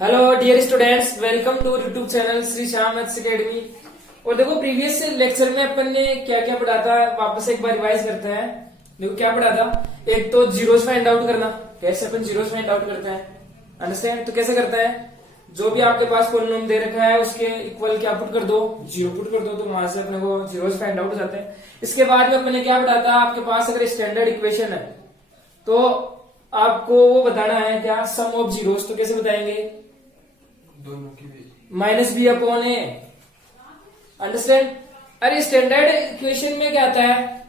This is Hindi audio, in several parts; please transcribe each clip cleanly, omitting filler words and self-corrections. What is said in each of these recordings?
Hello dear students, welcome to YouTube channel Shri Shyam maths academy. और देखो प्रीवियस लेक्चर में अपन ने क्या क्या पढ़ा था, वापस एक बार रिवाइज करते हैं। देखो क्या पढ़ा था, एक तो जीरोस फाइंड आउट करना। कैसे अपन जीरोस फाइंड आउट करते हैं, अंडरस्टैंड? तो कैसे करते हैं, जो भी आपके पास पॉलिनोम दे रखा है उसके इक्वल क्या पुट कर दो, जीरो पुट कर दो, तो वहां से अपने को जीरोस फाइंड आउट हो जाते हैं। इसके बाद में अपन ने क्या पढ़ा था, आपके पास अगर स्टैंडर्ड इक्वेशन है तो आपको वो बताना है क्या, सम ऑफ जीरोस। तो कैसे बताएंगे, दोनों की माइनस बी अपॉन ए, अंडरस्टैंड? अरे स्टैंडर्ड इक्वेशन में क्या आता है,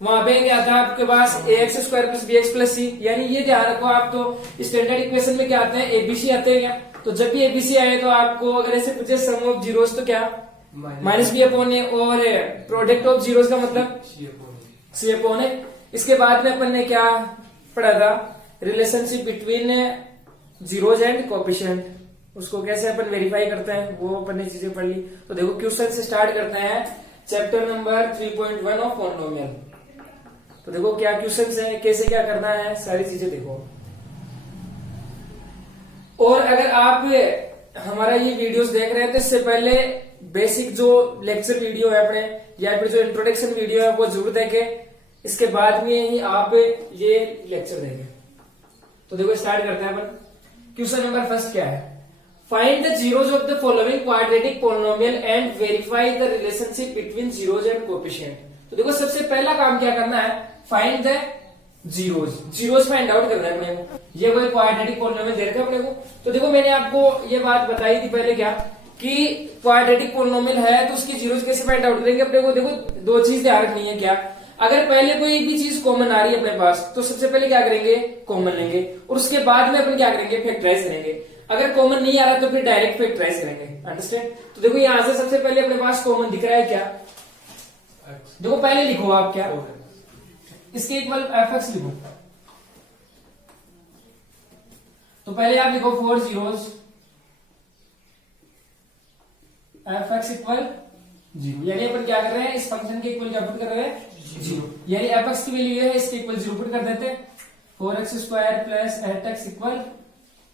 वहां पे क्या आता है आपके पास a x square plus b x plus c. यानी ये ध्यान रखो आप, तो स्टैंडर्ड इक्वेशन में क्या आते हैं, एबीसी आते हैं क्या। तो जब भी एबीसी आए तो आपको अगर ऐसे पूछे सम ऑफ जीरोस तो क्या, माइनस बी अपॉन ए, और प्रोडक्ट ऑफ जीरोस का मतलब सी अपॉन ए। इसके बाद में अपन ने क्या पढ़ा था, relationship between zeros and coefficient, उसको कैसे अपन वेरीफाई करते हैं वो अपन ने चीजें पढ़ ली। तो देखो क्वेश्चन से स्टार्ट करते हैं, चैप्टर नंबर 3.1 ऑफ पॉलिनोमियल। तो देखो क्या क्वेश्चन है, कैसे क्या करना है, सारी चीजें देखो। और अगर आप हमारा ये वीडियोस देख रहे हैं तो इससे पहले बेसिक जो लेक्चर वीडियो है अपने, या फिर जो इंट्रोडक्शन वीडियो है वो जरूर देखें। इसके बाद में ही आप ये लेक्चर देखें। तो देखो स्टार्ट करते हैं अपन। क्वेश्चन नंबर फर्स्ट क्या है, find the zeros of the following quadratic polynomial and verify the relationship between zeros and coefficient. तो देखो सबसे पहला काम क्या करना है, find the zeros, zeros find out करना है अपने को। ये कोई क्वाड्रेटिक पोलिनोमियल दे रखा है अपने को। तो देखो मैंने आपको ये बात बताई थी पहले क्या, कि क्वाड्रेटिक पोलिनोमियल है तो उसकी जीरोस कैसे फाइंड आउट करेंगे अपने को। देखो दो चीज ध्यान रखनी है क्या, अगर पहले कोई भी चीज कॉमन आ रही है अपने पास तो सबसे पहले क्या करेंगे, कॉमन लेंगे, और उसके बाद में अपन क्या करेंगे, फैक्टराइज करेंगे। अगर कॉमन नहीं आ रहा तो फिर डायरेक्ट फैक्टराइज करेंगे, अंडरस्टैंड? तो देखो यहां से सबसे पहले अपने पास कॉमन दिख रहा है क्या, देखो पहले लिखो आप क्या, इसके इक्वल एफ एक्स लिखो। तो पहले आप लिखो 4 zeros F x equal zero. यानी अपन क्या कर रहे हैं, इस फंक्शन के इक्वल क्या पुट कर रहे हैं, जीरो। यानी एफ एक्स की वैल्यू है, इसके इक्वल जीरो पुट कर देते हैं। 4x square plus 8x equal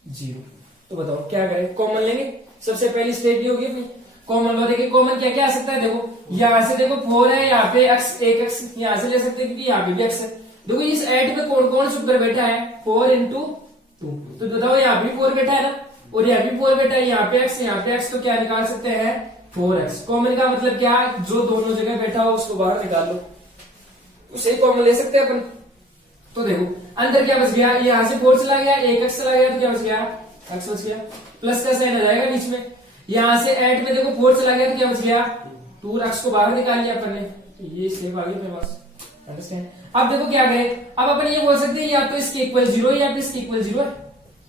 zero. तो बताओ क्या करें, कॉमन लेंगे। सबसे पहली स्टेप ये होगी अपनी, कॉमन लो। देखिए कॉमन क्या क्या आ सकता है, देखो यहां से देखो 4 है, यहाँ पे x, एक x यहां से ले सकते हैं क्योंकि यहाँ पे भी x है। देखो इस 8 पे कौन कौन सुपर बैठा है, 4 इंटू 2। तो बताओ यहाँ भी 4 बैठा है ना, और यहाँ भी 4 बैठा है, यहाँ पे x, यहाँ पे x, तो क्या निकाल सकते हैं 4x। कॉमन का मतलब क्या, जो दोनों जगह बैठा हो उसको बाहर निकाल लो, उसे कॉमन ले सकते हैं अपन। तो देखो अंदर क्या बच गया, यहाँ से 4 चला गया, एक x चला गया, तो क्या बच गया, x बच गया, प्लस का साइन आ जाएगा बीच में। यहाँ से 8 में देखो 4 चला गया, तो क्या बच गया 2x को बाहर निकाल लिया अपन ने, ये स्टेप आ गई अपने पास, अंडरस्टैंड? अब देखो क्या करें, अब अपन ये बोल सकते हैं या तो इसके इक्वल जीरो या फिर इसके इक्वल जीरो है,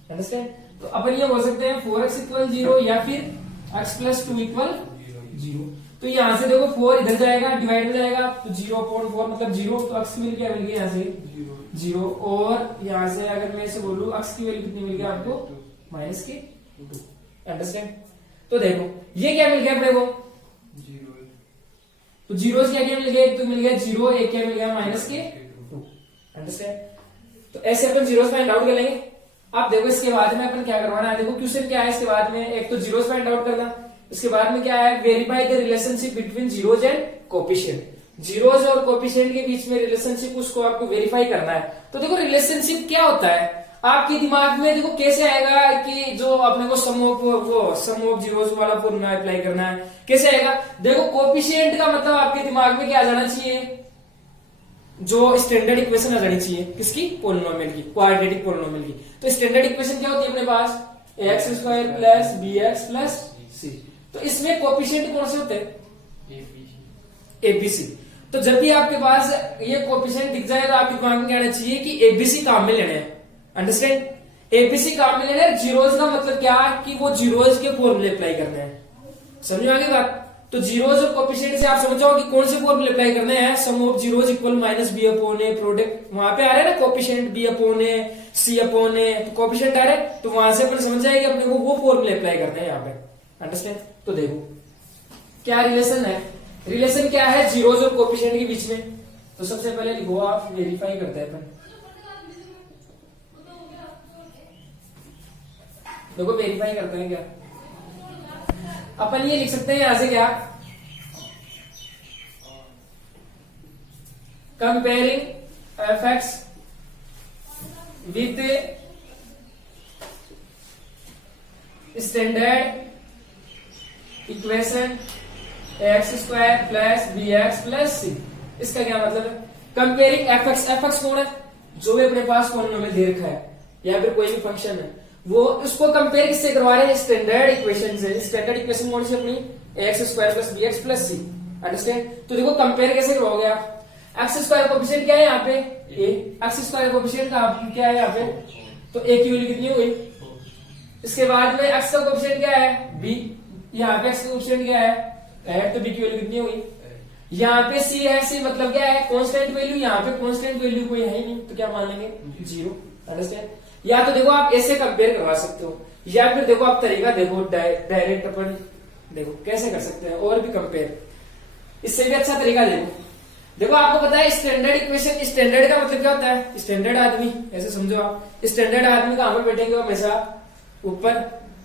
अंडरस्टैंड? तो अपन ये बोल सकते हैं 4x इक्वल जीरो या फिर x प्लस 2 इक्वल जीरो। तो यहाँ से देखो 4 इधर जाएगा, डिवाइड हो जाएगा, तो 0/4 मतलब जीरो, तो x मिल गया यहाँ से जीरो। और यहाँ से अगर मैं इसे बोलूं x की वैल्यू कितनी मिल गया आपको, माइनस के 2, अंडरस्टैंड? तो देखो ये क्या मिल गया अपने को, जीरो। तो जीरो क्या क्या मिल गया, एक तो मिल गया जीरो, एक क्या मिल गया माइनस के 2, अंडरस्टैंड? तो ऐसे अपन जीरोस फाइंड आउट कर लेंगे। अब देखो इसके बाद में अपन क्या करवाना है, देखो क्वेश्चन क्या है इसके बाद में, एक तो जीरोस फाइंड आउट करना, इसके बाद में क्या है, verify the relationship between zeros and coefficient. Zeros और कोएफिशिएंट के बीच में रिलेशनशिप, उसको आपको वेरीफाई करना है। तो देखो रिलेशनशिप क्या होता है आपके दिमाग में, देखो कैसे आएगा कि जो अपने को सम ऑफ जीरोस वाला फॉर्मूला अप्लाई करना है, कैसे आएगा। देखो कोएफिशिएंट का मतलब आपके दिमाग में क्या आ जाना चाहिए, जो स्टैंडर्ड इक्वेशन आ जानी चाहिए, किसकी, पोलिनोमियल की, क्वाड्रेटिक पोलिनोमियल की। तो स्टैंडर्ड इक्वेशन क्या होती है अपने पास, x square plus b x plus c. तो इसमें कोएफिशिएंट कौन से होते हैं, एबीसी। तो जब भी आपके पास ये कोएफिशिएंट दिख जाए तो आपके दिमाग में क्या आना चाहिए कि एबीसी काम में लेने हैं, अंडरस्टैंड? एबीसी काम में लेने हैं। जीरोस का मतलब क्या, कि वो जीरोस के फॉर्मूले अप्लाई करने हैं, समझ में आ गई बात? तो जीरोस और कोएफिशिएंट से आप समझ जाओ कि कौन से फॉर्मूले अप्लाई करने हैं, sum of zeros equal minus b upon a, product वहां पे आ रहा है ना coefficient b upon a, c upon a, तो कोएफिशिएंट आ रहा है, तो वहां से अपन समझ जाएंगे अपने को वो फॉर्मूले अप्लाई करने हैं यहाँ पे, अंडरस्टैंड? तो देखो क्या रिलेशन है, रिलेशन क्या है जीरोस और कोएफिशिएंट के बीच में। तो सबसे पहले लिखो आप, वेरीफाई करते हैं अपन। देखो वेरीफाई करते हैं क्या, अपन ये लिख सकते हैं यहां से क्या, comparing f x with standard equation x square plus b x plus c. इसका क्या मतलब है, कंपेयरिंग एफ एक्स कौन है, जो भी अपने पास पॉलिनोमियल दे रखा है या फिर कोई भी फंक्शन है, वो उसको कंपेयर किससे करवा रहे हैं, स्टैंडर्ड इक्वेशन से। स्टैंडर्ड इक्वेशन कौन सी, अपनी x square plus b x plus c. Understand. तो देखो कंपेयर कैसे करवाओगे आप, एक्स स्क्वायर कोएफिशिएंट क्या है यहाँ पे ए, एक्स स्क्वायर कोएफिशिएंट क्या है यहाँ पे, तो ए की वैल्यू कितनी हो गई। इसके बाद में एक्स का कोएफिशिएंट क्या है बी, यहाँ पे एक्स का कोएफिशिएंट क्या है तो बी की वैल्यू कितनी हो गई। यहाँ पे सी है, सी मतलब क्या है कांस्टेंट वैल्यू, यहाँ पे कांस्टेंट वैल्यू कोई है ही नहीं, तो क्या मान लेंगे जीरो। अंडरस्टैंड। या तो देखो आप ऐसे कंपेयर करवा सकते हो, या फिर देखो आप तरीका देखो डायरेक्ट अपन देखो कैसे कर सकते हैं और भी कंपेयर, इससे भी अच्छा तरीका देखो आपको पता है स्टैंडर्ड इक्वेशन, स्टैंडर्ड का मतलब क्या होता है, स्टैंडर्ड आदमी, ऐसे समझो आप, स्टैंडर्ड आदमी कहां पर बैठेंगे हमेशा ऊपर,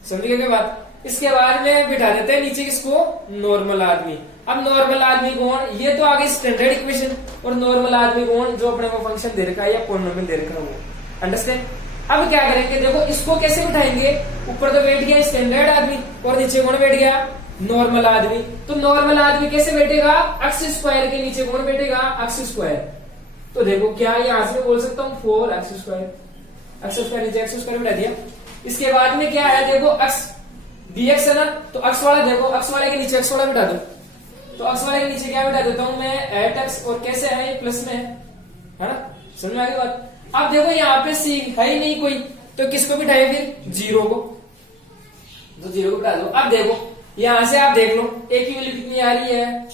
समझिए क्या बात। इसके बाद में बिठा देते हैं नीचे किसको, नॉर्मल आदमी। अब नॉर्मल आदमी कौन, ये तो आगे स्टैंडर्ड इक्वेशन, और नॉर्मल आदमी कौन, जो अपने को फंक्शन दे रखा है या पॉलिनोमियल दे रखा है वो। अंडरस्टैंड। अब क्या करेंगे, देखो इसको कैसे बिठाएंगे, ऊपर तो बैठ गया स्टैंडर्ड आदमी और नीचे कौन बैठ गया, नॉर्मल आदमी। तो नॉर्मल आदमी कैसे बैठेगा, एक्स स्क्वायर के नीचे कौन बैठेगा, एक्स स्क्वायर। तो देखो क्या यहां से बोल सकता हूँ 4x स्क्वायर, एक्स स्क्वायर नीचे एक्स स्क्वायर बिठा दिया। इसके बाद में क्या है, देखो x dx है ना, तो x वाला देखो, x वाले के नीचे x वाला बिठा दो, तो x वाले के नीचे क्या बिठा देता हूं मैं, एट एक्स, और कैसे है ये प्लस में है ना, समझ में आ गई बात। अब देखो यहाँ पे c है ही नहीं कोई, तो किसको बिठाए फिर, जीरो को, तो जीरो को बिठा दो। अब देखो यहां से आप देख लो a की वैल्यू कितनी आ रही है,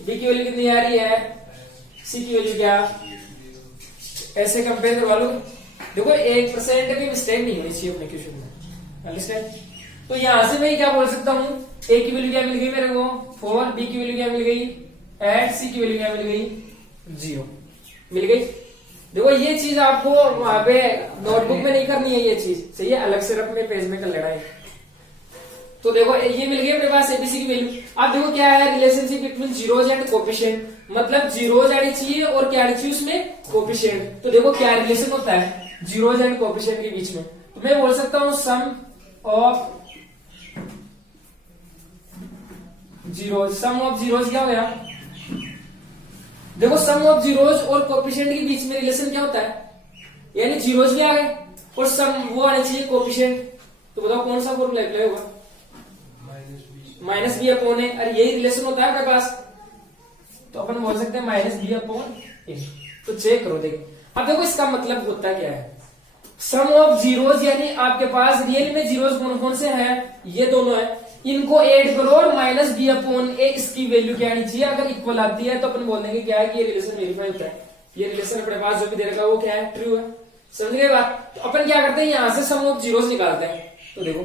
b की वैल्यू कितनी आ रही है, c की वैल्यू क्या, ऐसे कंपेयर करवा लो। देखो 1% भी मिस्टेक नहीं होनी चाहिए अपने क्वेश्चन में। अंडरस्टैंड। तो यहां से मैं क्या बोल सकता हूँ, a की वैल्यू क्या मिल गई मेरे को 4, b की वैल्यू क्या मिल गई 8, c की वैल्यू क्या मिल गई 0 मिल गई। देखो ये चीज आपको वहां पे नोटबुक में नहीं करनी है, ये चीज सही है, अलग से अपने पेज में कर लेना है। तो देखो ये मिल गई अपने पास एबीसी की वैल्यू। अब देखो क्या है, relationship between zeros and coefficient, मतलब जीरोज आनी चाहिए और क्या आनी चाहिए उसमें, कोएफिशिएंट। तो देखो क्या रिलेशन होता है जीरोज एंड कोएफिशिएंट के बीच में, तो मैं बोल सकता हूं sum of zeros. Sum of zeros क्या हो गया, देखो सम ऑफ जीरोज और कोएफिशिएंट के बीच में रिलेशन क्या होता है, यानी जीरोज भी आ गए और सम वो आने चाहिए कोएफिशिएंट। तो बताओ कौन सा फॉर्मूला अप्लाई होगा, माइनस बी अपॉन ए। अरे यही रिलेशन होता है अपने पास, तो अपन बोल सकते हैं माइनस बी अपॉन ए। तो चेक करो देखो, अब देखो इसका मतलब होता क्या है, सम ऑफ जीरोज यानी आपके पास रियल में जीरोज कौन कौन से हैं, ये दोनों है, इनको ऐड करो और माइनस बी अपॉन ए इसकी वैल्यू क्या आनी चाहिए। अगर इक्वल आती है तो अपन बोल देंगे क्या है कि ये रिलेशन वेरीफाई होता है, ये रिलेशन अपने पास जो भी दे रखा है वो क्या है, ट्रू है। समझ गए बात। तो अपन क्या करते हैं, यहां से सम ऑफ जीरोज निकालते हैं। तो देखो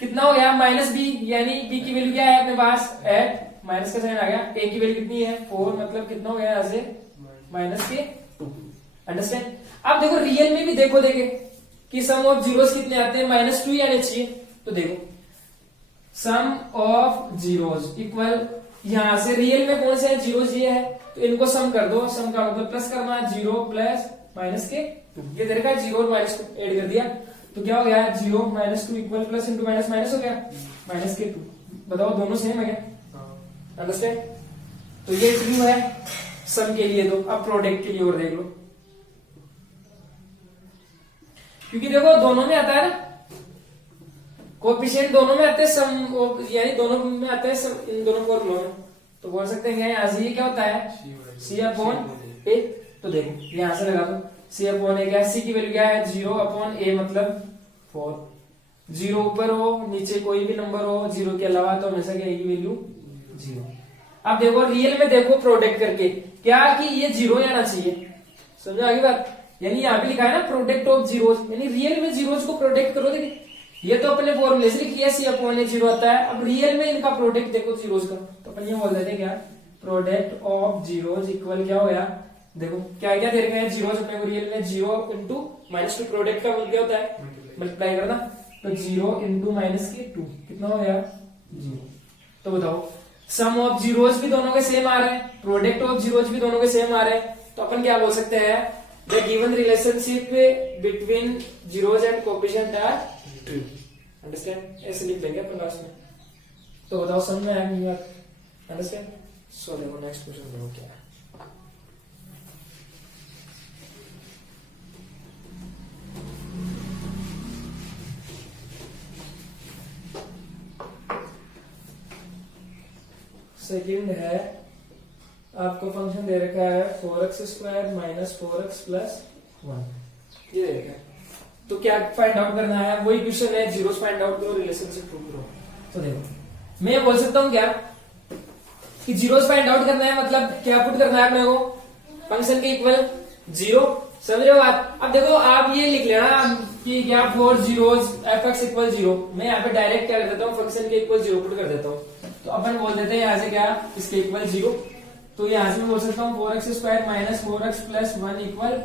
कितना हो गया, माइनस बी, यानी बी की वैल्यू क्या है अपने पास 8, माइनस का साइन आ गया, ए की वैल्यू कितनी है 4, मतलब कितना हो गया यहां से माइनस के 2। अंडरस्टैंड। अब देखो रियल में भी देखो देखे कि सम ऑफ जीरोस कितने आते हैं, -2 आने चाहिए। तो देखो सम ऑफ जीरोस इक्वल, यहां से रियल में कौन से है जीरोस, ये है, तो इनको सम कर दो। सम का मतलब प्लस करना, 0 प्लस माइनस के 2, ये दे रखा है 0 और माइनस को ऐड कर दिया, तो क्या हो गया 0 -2 equal plus into minus minus हो गया माइनस के 2। बताओ दोनों सेम है क्या, अंडरस्टैंड। तो ये ट्रू है सम के लिए। तो अब प्रोडक्ट के लिए और देख लो, क्योंकि देखो दोनों में आता है ना कोएफिशिएंट, दोनों में आते हैं सम, यानी दोनों में आते हैं सम, इन दोनों फॉर्मूलों में। तो बोल सकते हैं यहाँ से ये क्या होता है सी अपॉन ए। तो देखो यहां से लगा दो सी अपॉन ए, क्या सी की वैल्यू क्या है 0 अपॉन ए मतलब 4। 0 ऊपर हो नीचे कोई भी नंबर हो 0 के अलावा, तो हमेशा क्या ए की वैल्यू 0। अब देखो रियल में देखो प्रोडक्ट करके क्या कि ये 0 आना चाहिए, समझो आगे बात। यानी यहाँ पे लिखा है ना प्रोडक्ट ऑफ जीरोस, यानी रियल में जीरोस को प्रोडक्ट करो। देखिए ये तो अपने फॉर्मूले से लिखी है सी अपॉन ए 0 आता है, अब रियल में इनका प्रोडक्ट देखो जीरोस का, तो अपन ये बोल देते हैं क्या प्रोडक्ट ऑफ जीरोस इक्वल क्या हो गया, देखो क्या क्या दे रखे हैं जीरोस अपने को रियल में 0 इंटू -2, प्रोडक्ट का क्या होता है मल्टीप्लाई करना, तो 0 इंटू माइनस की 2 कितना हो गया 0। तो बताओ सम ऑफ जीरोज भी दोनों के सेम आ रहे हैं, प्रोडक्ट ऑफ जीरोज भी दोनों के सेम आ रहे हैं, तो अपन क्या बोल सकते हैं, the given relationship between zeros and coefficient are true. Understand, ऐसे लिख लेंगे अपन लास्ट में। तो बताओ समझ में आया नहीं बात? अंडरस्टैंड। सो देखो नेक्स्ट क्वेश्चन देखो क्या है। सेकंड है, आपको फंक्शन दे रखा है 4x² माइनस 4x प्लस 1, ये दे रखा है। तो क्या फाइंड आउट करना है, वही क्वेश्चन है, जीरोस फाइंड आउट करो, रिलेशनशिप प्रूव करो। तो देखो मैं बोल सकता हूँ क्या कि जीरोस फाइंड आउट करना है, मतलब क्या पुट करना है अपने को, फंक्शन के इक्वल 0, समझ रहे हो बात? अब देखो आप ये लिख लेना कि क्या 4 जीरोस fx इक्वल 0, मैं यहाँ पे डायरेक्ट क्या कर देता हूँ, फंक्शन के इक्वल 0 पुट कर देता हूँ। तो अपन बोल देते हैं यहाँ से क्या, इसके इक्वल 0, तो यहाँ से मैं बोल सकता हूँ 4x² minus 4x plus 1 equal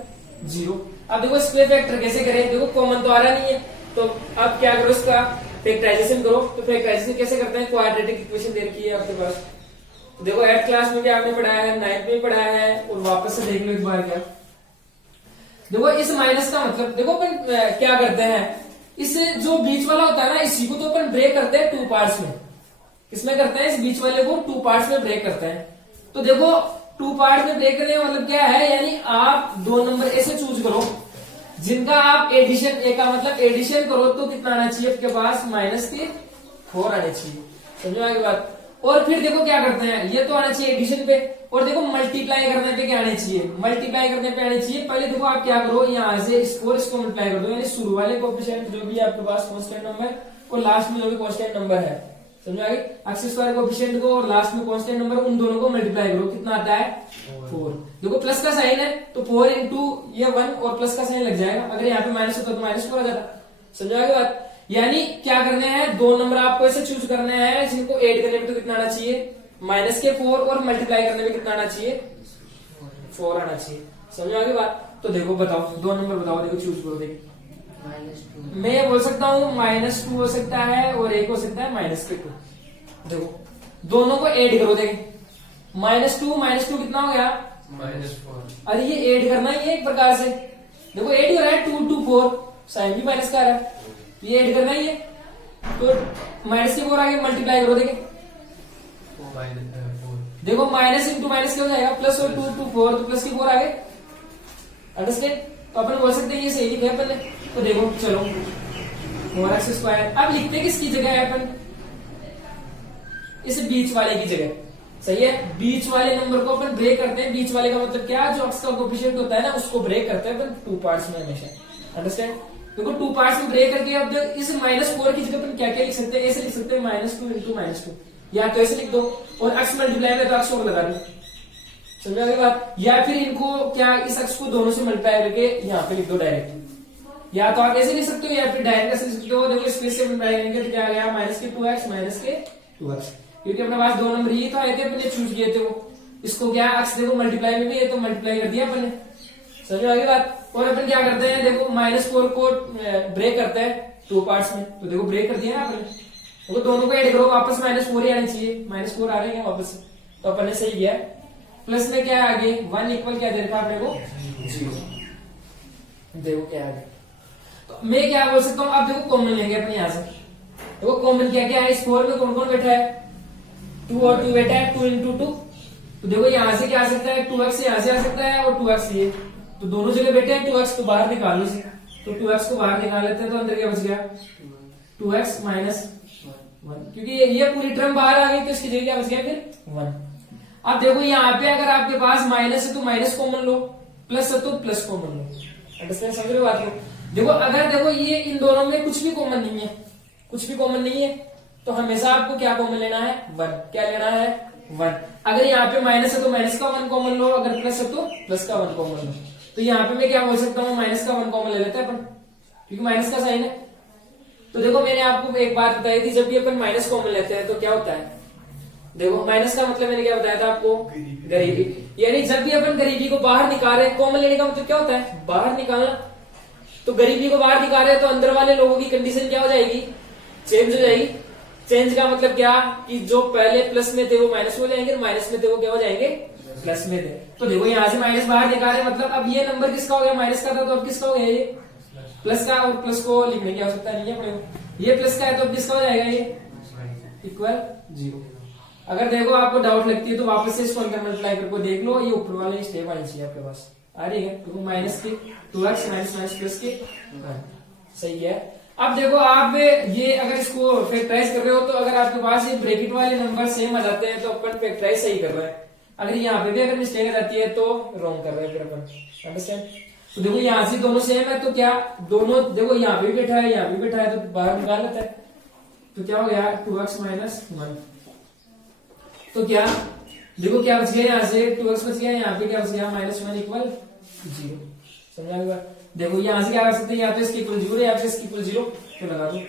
0। अब देखो स्क्वायर फैक्टर कैसे करें, देखो कॉमन तो आ रहा नहीं है, तो अब क्या करो, इसका फैक्टराइजेशन करो। तो फैक्टराइजेशन कैसे करते हैं, क्वाड्रेटिक इक्वेशन दे रखी है आपके पास, तो देखो 8th क्लास में भी आपने पढ़ाया है, 9th में भी पढ़ाया है, और वापस से देख लो एक बार। क्या देखो इस माइनस का मतलब, देखो अपन क्या करते हैं, इस जो बीच वाला होता है ना, इसी को तो अपन ब्रेक करते हैं 2 पार्ट्स में। किसमें करते हैं, इस बीच वाले को 2 पार्ट्स में ब्रेक करते हैं। तो देखो 2 पार्ट में ब्रेक करने का मतलब क्या है, यानी आप 2 नंबर ऐसे चूज करो जिनका आप एडिशन, ए का मतलब एडिशन करो तो कितना आना चाहिए आपके पास, माइनस के 4 आने चाहिए। समझो आगे बात। और फिर देखो क्या करते हैं, ये तो आना चाहिए एडिशन पे, और देखो मल्टीप्लाई करने पे क्या आने चाहिए, मल्टीप्लाई करने पे आने चाहिए। पहले देखो आप क्या करो, यहाँ से इसको मल्टीप्लाई कर दो, यानी शुरू वाले कोएफिशिएंट जो भी आपके पास कांस्टेंट नंबर, और लास्ट में जो भी कांस्टेंट नंबर है, समझ आगे, x² कोएफिशिएंट को और लास्ट में कांस्टेंट नंबर, उन दोनों को मल्टीप्लाई करो, कितना आता है 4। देखो प्लस का साइन है तो 4 इंटू ये 1 और प्लस का साइन लग जाएगा, अगर यहाँ पे माइनस होता तो -4 आ जाता। समझ आगे बात? यानी क्या करने हैं, 2 नंबर आपको ऐसे चूज करने हैं जिनको ऐड करने में तो कितना आना चाहिए, -4, और मल्टीप्लाई करने में कितना आना चाहिए, 4 आना चाहिए। समझ आगे बात? तो देखो बताओ 2 नंबर बताओ, देखो चूज करो। देखो मैं बोल सकता हूँ -2 हो सकता है, और एक हो सकता है -2। देखो दोनों को ऐड करो, देखो -2 कितना हो गया, -4। अरे ये ऐड करना ही है एक प्रकार से, देखो ऐड हो रहा है 2 to 4, साइन भी माइनस का आ रहा है, ये ऐड करना ही है, तो -4 आगे मल्टीप्लाई करो। देखो माइनस इंटू माइनस क्या हो जाएगा, प्लस, और 2 to 4 तो प्लस की 4 आगे। अंडरस्टैंड? तो अपन बोल सकते हैं ये सही लिखे अपन ने। तो देखो चलो 4x², अब लिखते किसकी जगह है अपन, इस बीच वाले की जगह, सही है। बीच वाले नंबर को अपन ब्रेक करते हैं, बीच वाले का मतलब क्या, जो x का कोएफिशिएंट होता है ना, उसको ब्रेक करते हैं अपन 2 पार्ट्स में हमेशा। अंडरस्टैंड? देखो 2 पार्ट्स में ब्रेक करके अब इस -4 की जगह अपन क्या क्या लिख सकते हैं, ऐसे लिख सकते हैं -2 इंटू -2, या तो ऐसे लिख दो, और x मल्टीप्लाई में तो x को लगा दो। समझ आगे बात? या फिर इनको क्या, इस x को दोनों से मल्टीप्लाई करके यहाँ पे लिख दो डायरेक्ट, या तो आप ऐसे लिख सकते हो, या फिर डायरेक्ट ऐसे लिख सकते हो। देखो स्पेस से मल्टीप्लाई करेंगे तो क्या आ गया, -2x, क्योंकि अपने पास 2 नंबर ही तो आए थे, अपने चूज किए थे वो, इसको क्या x देखो मल्टीप्लाई में भी है तो मल्टीप्लाई कर दिया अपन ने। समझ आगे बात? और अपन क्या करते हैं, देखो -4 को ब्रेक करते हैं 2 पार्ट्स में, तो देखो ब्रेक कर दिया ना अपन ने। देखो दोनों को ऐड करो, वापस -4 ही आने चाहिए, -4 आ रहे हैं वापस, तो अपन ने सही किया। प्लस में क्या है आगे, 1 इक्वल क्या दे रखा अपने को, 0। देखो क्या आगे, तो मैं क्या बोल सकता हूँ, अब देखो कॉमन लेंगे अपने यहाँ से। देखो कॉमन क्या क्या है, इस 4 में कौन कौन बैठा है, 2 और 2 बैठा है, 2 इंटू 2। तो देखो यहाँ से क्या आ सकता है, 2x यहाँ से आ सकता है, और 2x ये, तो दोनों जगह बैठे हैं 2x, तो बाहर निकाल लो इसे, तो 2x को बाहर निकाल लेते हैं, तो अंदर क्या बच गया, 2x माइनस 1, क्योंकि ये पूरी टर्म बाहर आ गई, तो इसकी जगह क्या बच गया फिर 1। अब देखो यहाँ पे अगर आपके पास माइनस है तो माइनस कॉमन लो, प्लस है तो प्लस कॉमन लो। अंडरस्टैंड, समझ रहे हो बात को? देखो अगर देखो ये इन दोनों में कुछ भी कॉमन नहीं है, कुछ भी कॉमन नहीं है, तो हमेशा आपको क्या कॉमन लेना है, 1। क्या लेना है, 1। अगर यहाँ पे माइनस है तो माइनस का 1 कॉमन लो, अगर प्लस है तो प्लस का 1 कॉमन लो। तो यहाँ पे मैं क्या बोल सकता हूँ, माइनस का 1 कॉमन ले लेते हैं अपन, क्योंकि माइनस का साइन है। तो देखो मैंने आपको एक बात बताई थी, जब भी अपन माइनस कॉमन लेते हैं तो क्या होता है, देखो माइनस का मतलब मैंने क्या बताया था आपको, गरीबी। यानी जब भी अपन गरीबी को बाहर निकाल रहे हैं, कॉमन लेने का मतलब क्या होता है, बाहर निकालना। तो गरीबी को बाहर दिखा रहे हैं, तो अंदर वाले लोगों की कंडीशन क्या हो जाएगी, चेंज हो जाएगी। चेंज का मतलब क्या कि जो पहले प्लस में थे वो माइनस हो जाएंगे, माइनस में थे वो क्या हो जाएंगे, प्लस में थे। तो देखो यहाँ से माइनस बाहर दिखा रहे हैं, मतलब अब ये नंबर किसका हो गया, माइनस का था, तो अब किसका हो गया ये प्लस का, और प्लस को लिखने की आवश्यकता नहीं है अपने को। ये प्लस का है तो अब किसका हो जाएगा ये इक्वल 0। अगर देखो आपको डाउट लगती है तो वापस से इसको अंदर मल्टीप्लाई करके देख लो, ये ऊपर वाले स्टेप आनी चाहिए आपके पास, आ रही है, तो माइनस के 2x माइनस माइनस प्लस के सही है। अब देखो आप ये अगर इसको फैक्टराइज कर रहे हो, तो अगर आपके पास ये ब्रैकेट वाले नंबर सेम आ जाते हैं तो अपन फैक्टराइज सही कर रहे हैं। अगर यहाँ पे भी अगर मिस्टेक आ जाती है तो रॉन्ग कर रहे हैं फिर अपन, अंडरस्टैंड। तो देखो यहाँ से दोनों सेम है, तो क्या दोनों देखो यहाँ पे भी बैठा है, यहाँ भी बैठा है, तो बाहर निकाल लेता है, तो क्या हो गया 2x माइनस 1। तो क्या देखो क्या बच गया, यहाँ से 2x बच गया, यहाँ पे क्या बच गया माइनस 1 इक्वल 0। समझा? देखो यहाँ से क्या कर सकते हैं, या तो इसके इक्वल 0 या फिर इसके इक्वल 0, तो लगा दो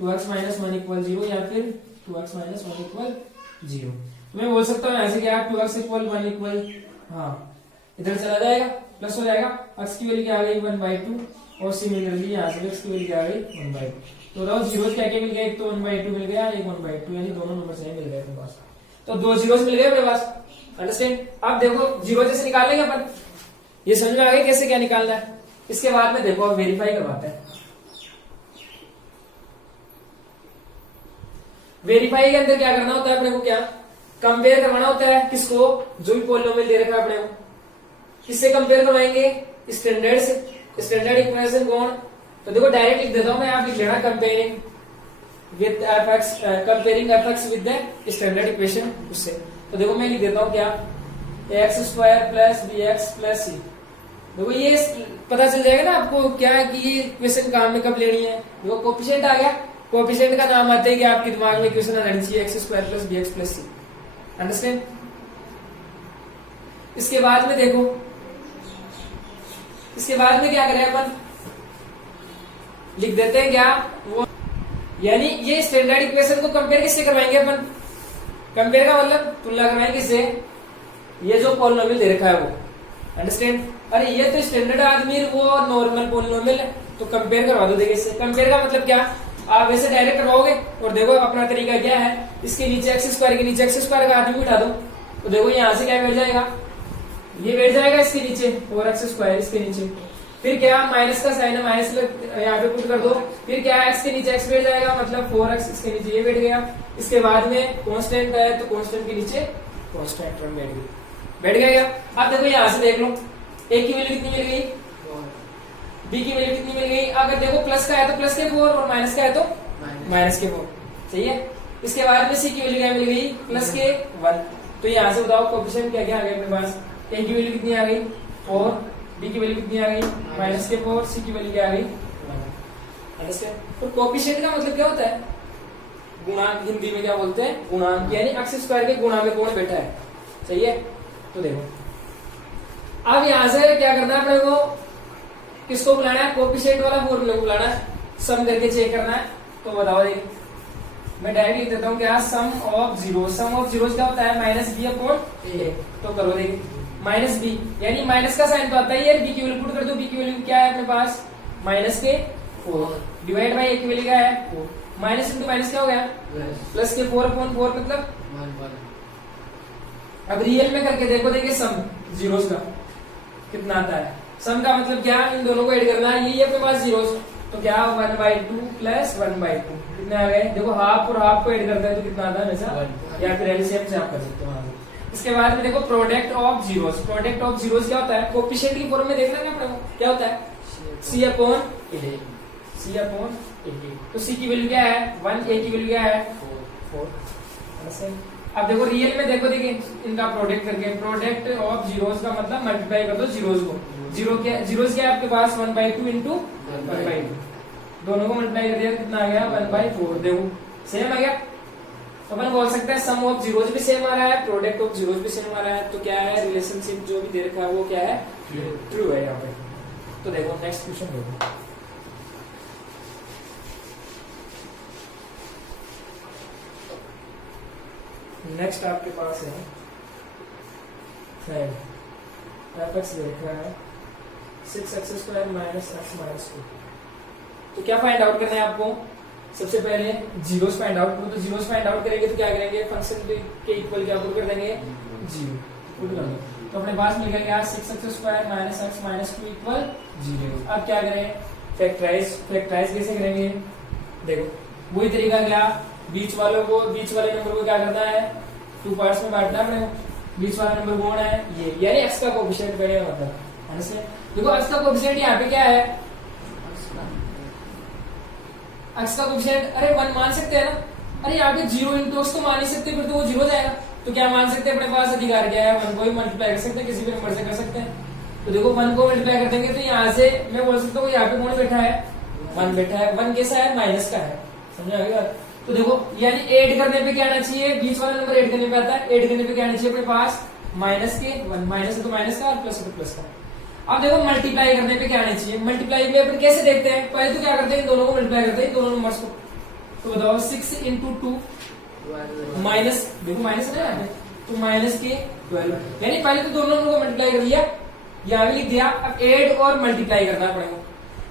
2x माइनस 1 इक्वल 0 या फिर 2x माइनस 1 इक्वल 0। मैं बोल सकता हूँ यहाँ से क्या 2x इक्वल 1 इक्वल, हाँ इधर चला जाएगा, प्लस हो जाएगा, x की वैल्यू क्या आ गई 1/2, और सिमिलरली यहाँ से x की वैल्यू क्या आ गई 1/2। तो दो जीरो क्या क्या मिल गया, एक तो 1/2 मिल गया, एक 1/2, यानी दोनों नंबर सेम मिल गए अपने पास, तो 2 जीरोस मिल गए अपने पास, अंडरस्टैंड। अब देखो जीरो जैसे निकाल लेंगे अपन, ये समझ में आ गया कैसे क्या निकालना है। इसके बाद में देखो अब वेरीफाई करवाते हैं। वेरीफाई के अंदर क्या करना होता है अपने को, क्या कंपेयर करवाना होता है, किसको, जो भी पॉलिनोमियल दे रखा है अपने को, किससे कंपेयर करवाएंगे, स्टैंडर्ड से, स्टैंडर्ड इक्वेशन कौन। तो देखो डायरेक्ट लिख देता हूं मैं, आप लिख लेना comparing with fx, comparing fx with the standard equation उससे। तो देखो मैं लिख देता हूं क्या, ax square plus bx plus c। देखो ये पता चल जाएगा ना आपको क्या है कि ये इक्वेशन काम में कब लेनी है। देखो कोफिशिएंट आ गया, कोफिशिएंट का नाम आता है कि आपके दिमाग में इक्वेशन आ जानी चाहिए x square plus bx plus c, understand. इसके बाद में देखो, इसके बाद में क्या करें अपन, लिख देते हैं क्या वो, यानी ये स्टैंडर्ड इक्वेशन को कंपेयर किससे करवाएंगे अपन, कंपेयर का मतलब तुलना करवाएंगे किससे, ये जो पॉलिनोमियल दे रखा है वो, अंडरस्टैंड। अरे ये तो स्टैंडर्ड आदमी वो नॉर्मल पॉलिनोमियल है, तो कंपेयर करवा दो। देखिए इससे कंपेयर का मतलब क्या, आप वैसे डायरेक्ट करवाओगे, और देखो अपना तरीका क्या है, इसके नीचे एक्स स्क्वायर के नीचे एक्स स्क्वायर का आदमी बिठा दो, तो देखो यहाँ से क्या बैठ जाएगा, ये बैठ जाएगा इसके नीचे, और एक्स स्क्वायर इसके नीचे, फिर क्या माइनस का साइन है, माइनस यहाँ पे पुट कर दो, फिर क्या एक्स के नीचे एक्स बैठ जाएगा, मतलब 4x इसके नीचे ये बैठ गया। इसके बाद में कांस्टेंट है तो कांस्टेंट के नीचे कांस्टेंट टर्म बैठ गया क्या। अब देखो यहाँ से देख लो, a की वैल्यू कितनी मिल गई, b की वैल्यू कितनी मिल गई। अगर देखो प्लस का है तो प्लस के 4, और माइनस का है तो माइनस के 4, सही है। इसके बाद में c की वैल्यू क्या मिल गई, प्लस के 1। तो यहाँ से बताओ कोफिशिएंट क्या क्या आ गया अपने पास, a की वैल्यू कितनी आ गई 4, b की वैल्यू कितनी आ गई माइनस के 4, c की वैल्यू क्या आ गई 1। और कोफिशिएंट का मतलब क्या होता है, गुणांक, हिंदी में क्या बोलते हैं गुणांक, यानी एक्स स्क्वायर के गुणा में कौन बैठा है, सही है। तो देखो अब यहां से क्या करना है अपने को, किसको बुलाना है, कोफिशिएंट वाला फॉर्मूला को बुलाना है, सम करके चेक करना है। तो बताओ देखिए, मैं डायरेक्ट लिख देता हूँ क्या, sum of zero, sum of zero क्या होता है माइनस बी अपॉन ए। तो करो देखिए माइनस बी, यानी माइनस का साइन तो आता है, बी की वैल्यू पुट कर दो, बी की वैल्यू क्या है अपने पास माइनस के 4, डिवाइड बाई ए की वैल्यू क्या है 4, माइनस इंटू माइनस क्या हो गया प्लस के 4 अपॉन 4 मतलब 1। अब रियल में करके देखो, देखिए सम जीरोस का कितना आता है, सम का मतलब क्या, इन दोनों को ऐड करना है, यही अपने पास जीरोस, तो क्या 1/2 प्लस 1/2 कितने आ गए, देखो हाफ और हाफ को ऐड करते हैं तो कितना आता है हमेशा, या फिर एलसीएम से आप कर सकते हो। इसके बाद में देखो product of zeros, product of zeros क्या होता है, कोफिशिएंट की फॉर्म में देखना है अपने को क्या होता है c upon a, c upon a। तो c की वैल्यू क्या है 1, a की वैल्यू क्या है 4। अब देखो रियल में देखो, देखिए इनका प्रोडक्ट करके, प्रोडक्ट ऑफ जीरोस का मतलब मल्टीप्लाई कर दो जीरोस को, जीरोस क्या है आपके पास 1/2 इंटू 1/2, दोनों को मल्टीप्लाई कर दिया कितना आ गया 1/4। देखो सेम आ गया, तो अपन बोल सकते हैं सम ऑफ जीरोस भी सेम आ रहा है, प्रोडक्ट ऑफ जीरोस भी सेम आ रहा है, तो क्या है रिलेशनशिप जो भी दे रखा है वो क्या है ट्रू है यहाँ पे। तो देखो नेक्स्ट क्वेश्चन देखो, नेक्स्ट आपके पास है fx दे रखा है 6x² माइनस x माइनस 2। तो क्या फाइंड आउट करना है आपको? सबसे पहले जीरोस फाइंड आउट करो। तो जीरोस फाइंड आउट करेंगे तो क्या करेंगे, फंक्शन के इक्वल क्या पुट कर देंगे, जीरो पुट कर देंगे। तो अपने पास मिल गया 6x² minus x minus 2 equal 0। अब क्या करें, फैक्टराइज कैसे करेंगे? देखो वही तरीका क्या, बीच वाले नंबर को क्या करना है, 2 पार्ट्स में बांटना है अपने। बीच वाला नंबर कौन है, ये, यानी x का कोएफिशिएंट बनेगा, मतलब देखो x का कोएफिशिएंट यहाँ पे क्या है, x का कोएफिशिएंट, अरे 1 मान सकते हैं ना, अरे यहाँ पे 0 इंटू x तो मान नहीं सकते, फिर तो वो 0 जाएगा। तो क्या मान सकते हैं, अपने पास अधिकार क्या है, 1 को ही मल्टीप्लाई कर सकते हैं, किसी भी नंबर से कर सकते हैं। तो देखो 1 को मल्टीप्लाई कर देंगे तो यहाँ से मैं बोल सकता हूँ यहाँ पे कौन बैठा है, 1 बैठा है। 1 कैसा है, माइनस का है, समझ आ गई बात? तो देखो यानी ऐड करने पे क्या आना चाहिए, बीच वाला नंबर ऐड करने पे आता है, ऐड करने पे क्या आना चाहिए अपने पास, माइनस के 1, माइनस है तो माइनस का और प्लस है तो प्लस का। अब देखो मल्टीप्लाई करने पे क्या आना चाहिए, मल्टीप्लाई में अपन कैसे देखते हैं, पहले तो क्या करते हैं, इन दोनों को मल्टीप्लाई करते हैं, इन दोनों नंबर्स को। तो बताओ 6 इंटू 2 माइनस, देखो माइनस है ना यहाँ पे, तो माइनस के 12, यानी पहले तो दोनों नंबर को मल्टीप्लाई कर लिया, यहाँ भी लिख दिया। अब ऐड और मल्टीप्लाई करना पड़ेगा,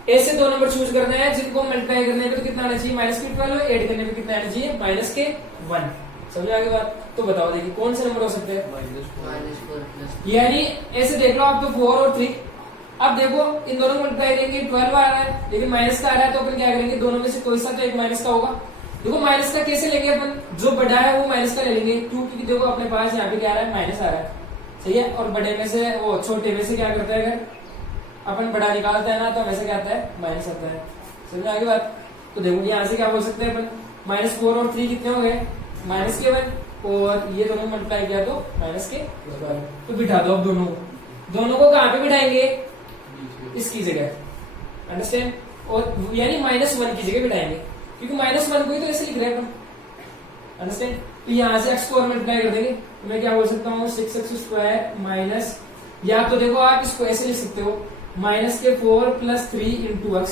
ऐसे 2 नंबर चूज करना है जिनको मल्टीप्लाई करने पे तो कितना आना चाहिए, माइनस के 12, ऐड करने पे कितना आना चाहिए, माइनस के 1। समझ आ गई बात? तो बताओ देखिए कौन से नंबर हो सकते हैं, -4 यानी ऐसे देख लो आप, तो 4 और 3। अब देखो इन दोनों को मल्टीप्लाई करेंगे, 12 आ रहा है लेकिन माइनस का आ रहा है, तो अपन क्या करेंगे, दोनों में से कोई सा तो एक माइनस का होगा। देखो माइनस का कैसे लेंगे अपन, जो बड़ा है वो माइनस का ले लेंगे, क्योंकि देखो अपने पास यहाँ पे क्या आ रहा है, माइनस आ रहा है, सही है। और बड़े में से वो छोटे में से क्या करते हैं, अगर अपन बड़ा निकालते हैं ना तो हमेशा क्या आता है, माइनस आता है। समझ आगे बात? तो देखो यहाँ से क्या बोल सकते हैं अपन, -4 और 3 कितने हो गए, माइनस के 1, और ये दोनों मल्टीप्लाई किया तो माइनस के 12। तो बिठा दो अब दोनों को कहाँ पे बिठाएंगे, इसकी जगह, अंडरस्टैंड, और यानी -1 की जगह बिठाएंगे, क्योंकि -1 को ही तो ऐसे लिख रहे हैं अपन, अंडरस्टैंड। तो यहाँ से x को और मल्टीप्लाई कर देंगे, तो मैं क्या बोल सकता हूँ, 6x² माइनस, या तो देखो आप इसको ऐसे लिख सकते हो, माइनस के 4 प्लस 3 इंटू x,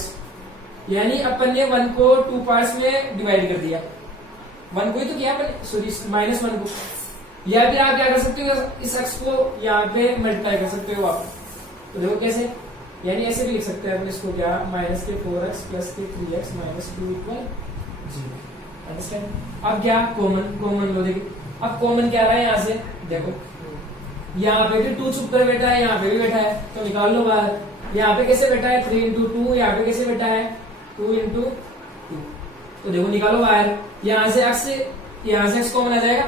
यानी अपन ने 1 को 2 पार्ट्स में डिवाइड कर दिया, 1 को ही तो किया अपन, सॉरी -1 को। या फिर आप क्या कर सकते हो, इस x को यहाँ पे मल्टीप्लाई कर सकते हो आप। तो देखो कैसे, यानी ऐसे भी लिख सकते हैं अपन इसको, क्या, माइनस के 4x प्लस के 3x माइनस 2 इक्वल 0, अंडरस्टैंड। अब क्या, कॉमन लो, देखिए अब कॉमन क्या रहा है यहाँ से, देखो यहाँ पे भी 2 छुप कर बैठा है, यहाँ पे भी बैठा है, तो निकाल लो बाहर। यहाँ पे कैसे बैठा है, 3 इंटू 2, यहाँ पे कैसे बैठा है, 2 इंटू 2, तो देखो निकालो बाहर। यहाँ से x कॉमन आ जाएगा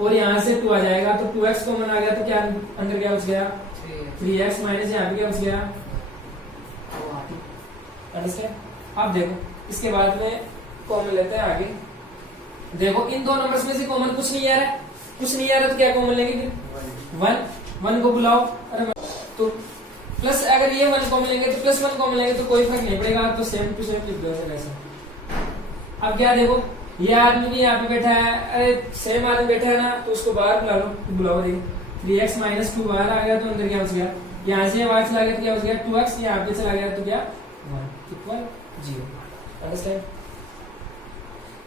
और यहाँ से 2 आ जाएगा, तो 2x कॉमन आ गया, तो क्या अंदर क्या बच गया, 3x माइनस यहाँ पे क्या बच गया, अंडरस्टैंड। अब देखो इसके बाद में कॉमन लेते हैं आगे, देखो इन 2 नंबर्स में से कॉमन कुछ नहीं आ रहा है, तो क्या कॉमन लेंगे, फिर 1 को बुलाओ, अरे तो प्लस, अगर ये 1 कॉमन लेंगे तो +1 कॉमन लेंगे, तो कोई फर्क नहीं पड़ेगा, तो सेम टू सेम लिख दो ऐसा। अब क्या देखो, ये आदमी भी यहाँ पे बैठा है, अरे सेम आदमी बैठा है ना, तो उसको बाहर बुला लो, बुलाओ, देखो 3x माइनस 2 बाहर आ गया, तो अंदर क्या बच गया, यहाँ से बाहर चला गया तो क्या बच गया, 2x, यहाँ पे चला गया तो क्या, 1 इक्वल 0, अंडरस्टैंड।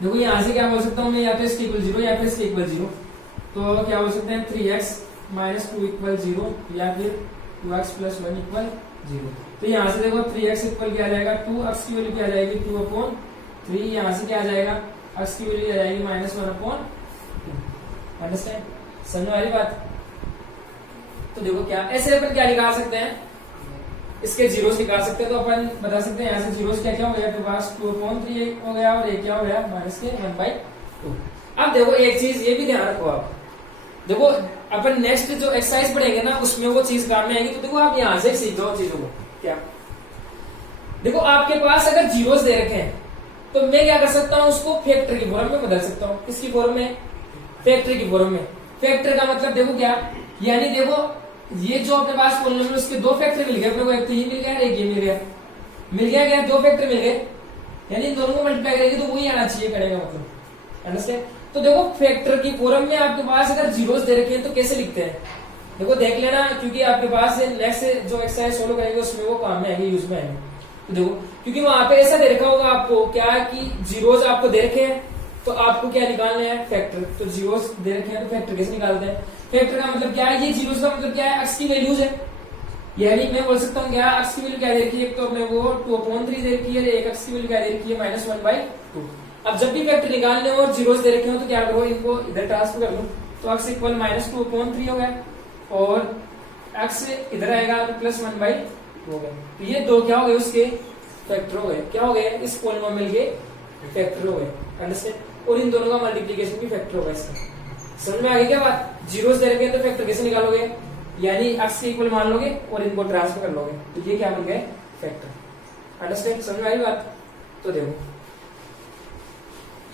देखो यहाँ से क्या बोल सकता हूँ मैं, या तो इसके इक्वल 0 या फिर इसके इक्वल 0, तो क्या बोल सकते हैं, 3x माइनस 2 इक्वल 0, या फिर 2x प्लस 1 इक्वल 0। तो यहाँ से देखो 3x इक्वल क्या आ जाएगा, 2x की वैल्यू क्या आ जाएगी, 2/3, यहाँ से क्या आ जाएगा, x की वैल्यू आ जाएगी -1/2, अंडरस्टैंड, समझ वाली बात? तो देखो क्या, ऐसे अपन क्या निकाल सकते हैं, इसके जीरोस निकाल सकते हैं, तो अपन बता सकते हैं यहाँ से जीरोस क्या क्या हो गया, आपके पास 2/3 हो गया, और एक क्या हो गया, -1/2। अब देखो एक चीज ये भी ध्यान रखो आप, देखो अपन नेक्स्ट जो एक्सरसाइज पढ़ेंगे ना, उसमें वो चीज काम में आएगी, तो देखो आप यहाँ से सीख लो चीजों को। क्या, देखो आपके पास अगर जीरोस दे रखे हैं, तो मैं क्या कर सकता हूँ, उसको फैक्टर की फॉर्म में बदल सकता हूँ। किसकी फॉर्म में, फैक्टर की फॉर्म में। फैक्टर का मतलब देखो क्या, यानी देखो ये जो अपने पास पॉलिनोमियल उसके 2 फैक्टर मिल गए अपने को, एक तो ये मिल गया, एक ये मिल गया क्या, 2 फैक्टर मिल गए, यानी इन दोनों को मल्टीप्लाई करेंगे तो वही आना चाहिए करेगा, मतलब, अंडरस्टैंड। तो देखो फैक्टर की फॉर्म में आपके पास अगर जीरोस दे रखे हैं तो कैसे लिखते हैं, देखो देख लेना, क्योंकि आपके पास नेक्स्ट जो एक्सरसाइज सोल्व करेंगे उसमें वो काम में आएंगे, यूज में आएंगे। तो देखो क्योंकि वहां पे ऐसा दे रखा होगा आपको क्या, कि जीरोस आपको दे रखे हैं, तो आपको क्या निकालना है, फैक्टर। तो जीरोस दे रखे हैं तो फैक्टर कैसे निकालते हैं, फैक्टर का मतलब क्या है, ये जीरोस का मतलब क्या है, x की वैल्यूज है, यानी मैं बोल सकता हूँ क्या x की वैल्यू क्या दे रखी है, एक तो अपने वो 2/3 दे रखी है, एक x की वैल्यू क्या दे रखी है -1/2। अब जब भी फैक्टर निकालने और जीरोस दे रखे हो तो क्या करो, इनको इधर ट्रांसफर कर लो, तो x इक्वल -2/3 हो गया और x इधर आएगा तो +1/2 हो गया। तो ये दो क्या हो गए, उसके फैक्टर हो गए, क्या हो गए, इस पॉलिनोमियल के फैक्टर हो गए, अंडरस्टैंड। और इन दोनों का मल्टीप्लिकेशन भी फैक्टर होगा इसका। समझ में आ गई क्या बात? जीरोस दे रखे हैं तो फैक्टर कैसे निकालोगे, यानी x के इक्वल मान लोगे और इनको ट्रांसफर कर लोगे, तो ये क्या बन गए, फैक्टर। अंडरस्टैंड, समझ में आई बात? तो देखो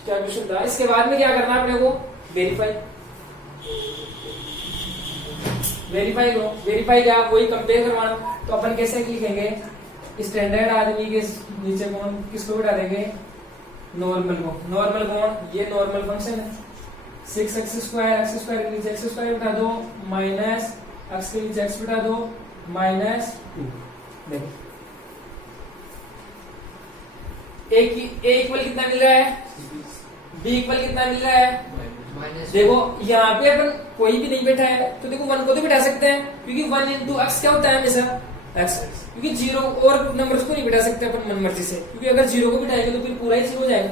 क्या क्वेश्चन था, इसके बाद में क्या करना है अपने को, वेरीफाई। वेरीफाई लो, वेरीफाई क्या, वही कंपेयर करवाना। तो अपन कैसे लिखेंगे, स्टैंडर्ड आदमी के नीचे कौन किसको बिठा देंगे, नॉर्मल को। नॉर्मल कौन, ये नॉर्मल फंक्शन है 6x स्क्वायर, x स्क्वायर के नीचे x स्क्वायर बिठा दो, माइनस x के नीचे x बिठा दो, -2। देखो a इक्वल कितना मिल रहा है, b इक्वल कितना मिल रहा है। देखो यहाँ पे अपन कोई भी नहीं बैठा है तो देखो 1 को तो बिठा सकते हैं, क्योंकि 1 इंटू एक्स क्या होता है हमेशा x, क्योंकि 0 और नंबर्स को नहीं बिठा सकते अपन मन मर्जी से, क्योंकि अगर 0 को बिठाएंगे तो फिर पूरा ही 0 हो जाएगा।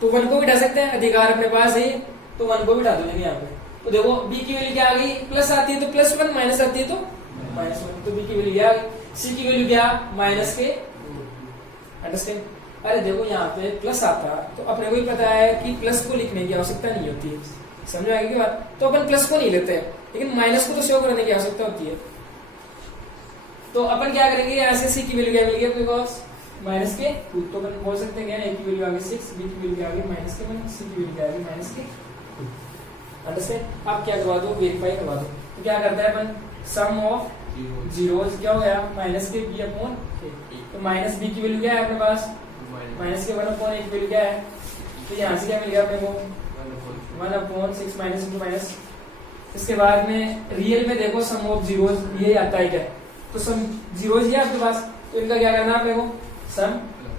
तो 1 को बिठा सकते हैं, अधिकार अपने पास है, तो 1 को बिठा देंगे यहाँ पे। तो देखो b की वैल्यू क्या आ गई, प्लस आती है तो +1, माइनस आती है तो -1, तो b की वैल्यू क्या आ गई, c की वैल्यू क्या, -2। अंडरस्टैंड। अरे देखो यहाँ पे प्लस आता तो अपने को ही पता है कि प्लस को लिखने की आवश्यकता नहीं होती है, समझ आएगी बात? तो अपन प्लस को नहीं लेते हैं, लेकिन माइनस को तो शो करने की आवश्यकता होती है। तो अपन क्या करेंगे, यहाँ से c की वैल्यू क्या मिल गई अपने पास, -2। तो अपन बोल सकते हैं a की वैल्यू आ गई 6, b की वैल्यू आ गई -1, c की वैल्यू आ गई -2। अंडरस्टैंड। अब क्या करवा दो, वेरीफाई करवा दो। तो क्या करता है अपन, सम ऑफ जीरोस क्या हो गया, -b/a। तो -b की वैल्यू क्या है अपने पास, -1/a की वैल्यू क्या है, तो यहाँ से क्या मिल गया अपने को, 1/6 माइनस इंटू माइनस। इसके बाद में रियल में देखो सम ऑफ जीरोस ये आता है क्या, तो सम जीरोस ये आपके पास, तो इनका क्या करना है अपने को, सम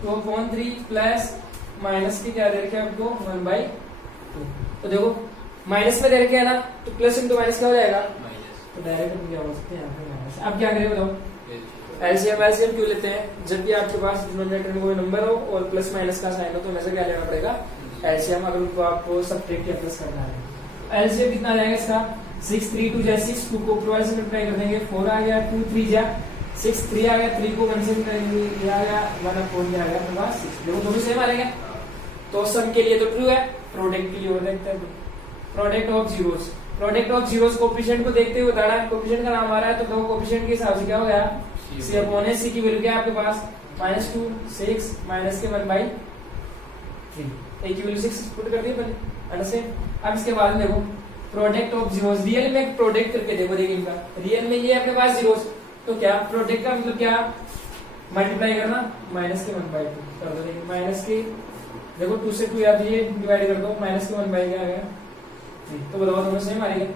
2/3 प्लस माइनस की क्या दे रखे आपको 1/2। तो देखो माइनस में दे रखे है ना, तो प्लस इंटू माइनस क्या हो जाएगा, तो डायरेक्ट हम क्या हो सकते हैं यहाँ पे माइनस। अब क्या करें बताओ, एलसीएम क्यों लेते हैं, जब भी आपके पास डिनोमिनेटर में कोई नंबर हो और प्लस माइनस का साइन हो तो हमेशा क्या लेना पड़ेगा, एलसीएम। अगर उनको आपको सब्ट्रैक्ट या प्लस करना है, एलसीएम कितना आ जाएगा इसका, 6 3 2 6, 2 को ऊपर वाले से मल्टीप्लाई कर देंगे, 4 आ गया, 2 3 जा 6, 3 आ गया, 3 को 1 से करेंगे, ये आ गया 1/4 आ गया अपने पास 6। देखो दोनों सेम आ रहे हैं, तो सम के लिए तो ट्रू है, प्रोडक्ट के लिए और देखते हैं product of zeros. Product of zeros coefficient को देखते हुए बताना, कोएफिशिएंट का नाम आ रहा है, तो देखो कोएफिशिएंट के हिसाब से क्या हो गया, c/a की वैल्यू क्या है आपके पास, -2 6 माइनस के 1/3, a की वैल्यू 6 पुट कर दी अपन, अंडरस्टैंड। अब इसके बाद में देखो प्रोडक्ट ऑफ जीरोस, रियल में प्रोडक्ट करके देखो, देखिए इनका रियल में ये अपने पास जीरोस, तो क्या प्रोडक्ट का मतलब क्या, मल्टीप्लाई करना, माइनस के 1/2 कर दो, देखिए माइनस के देखो 2 से 2 आती है, डिवाइड कर दो, माइनस के 1/2 क्या आ गया, तो बताओ दोनों सेम आ रही है।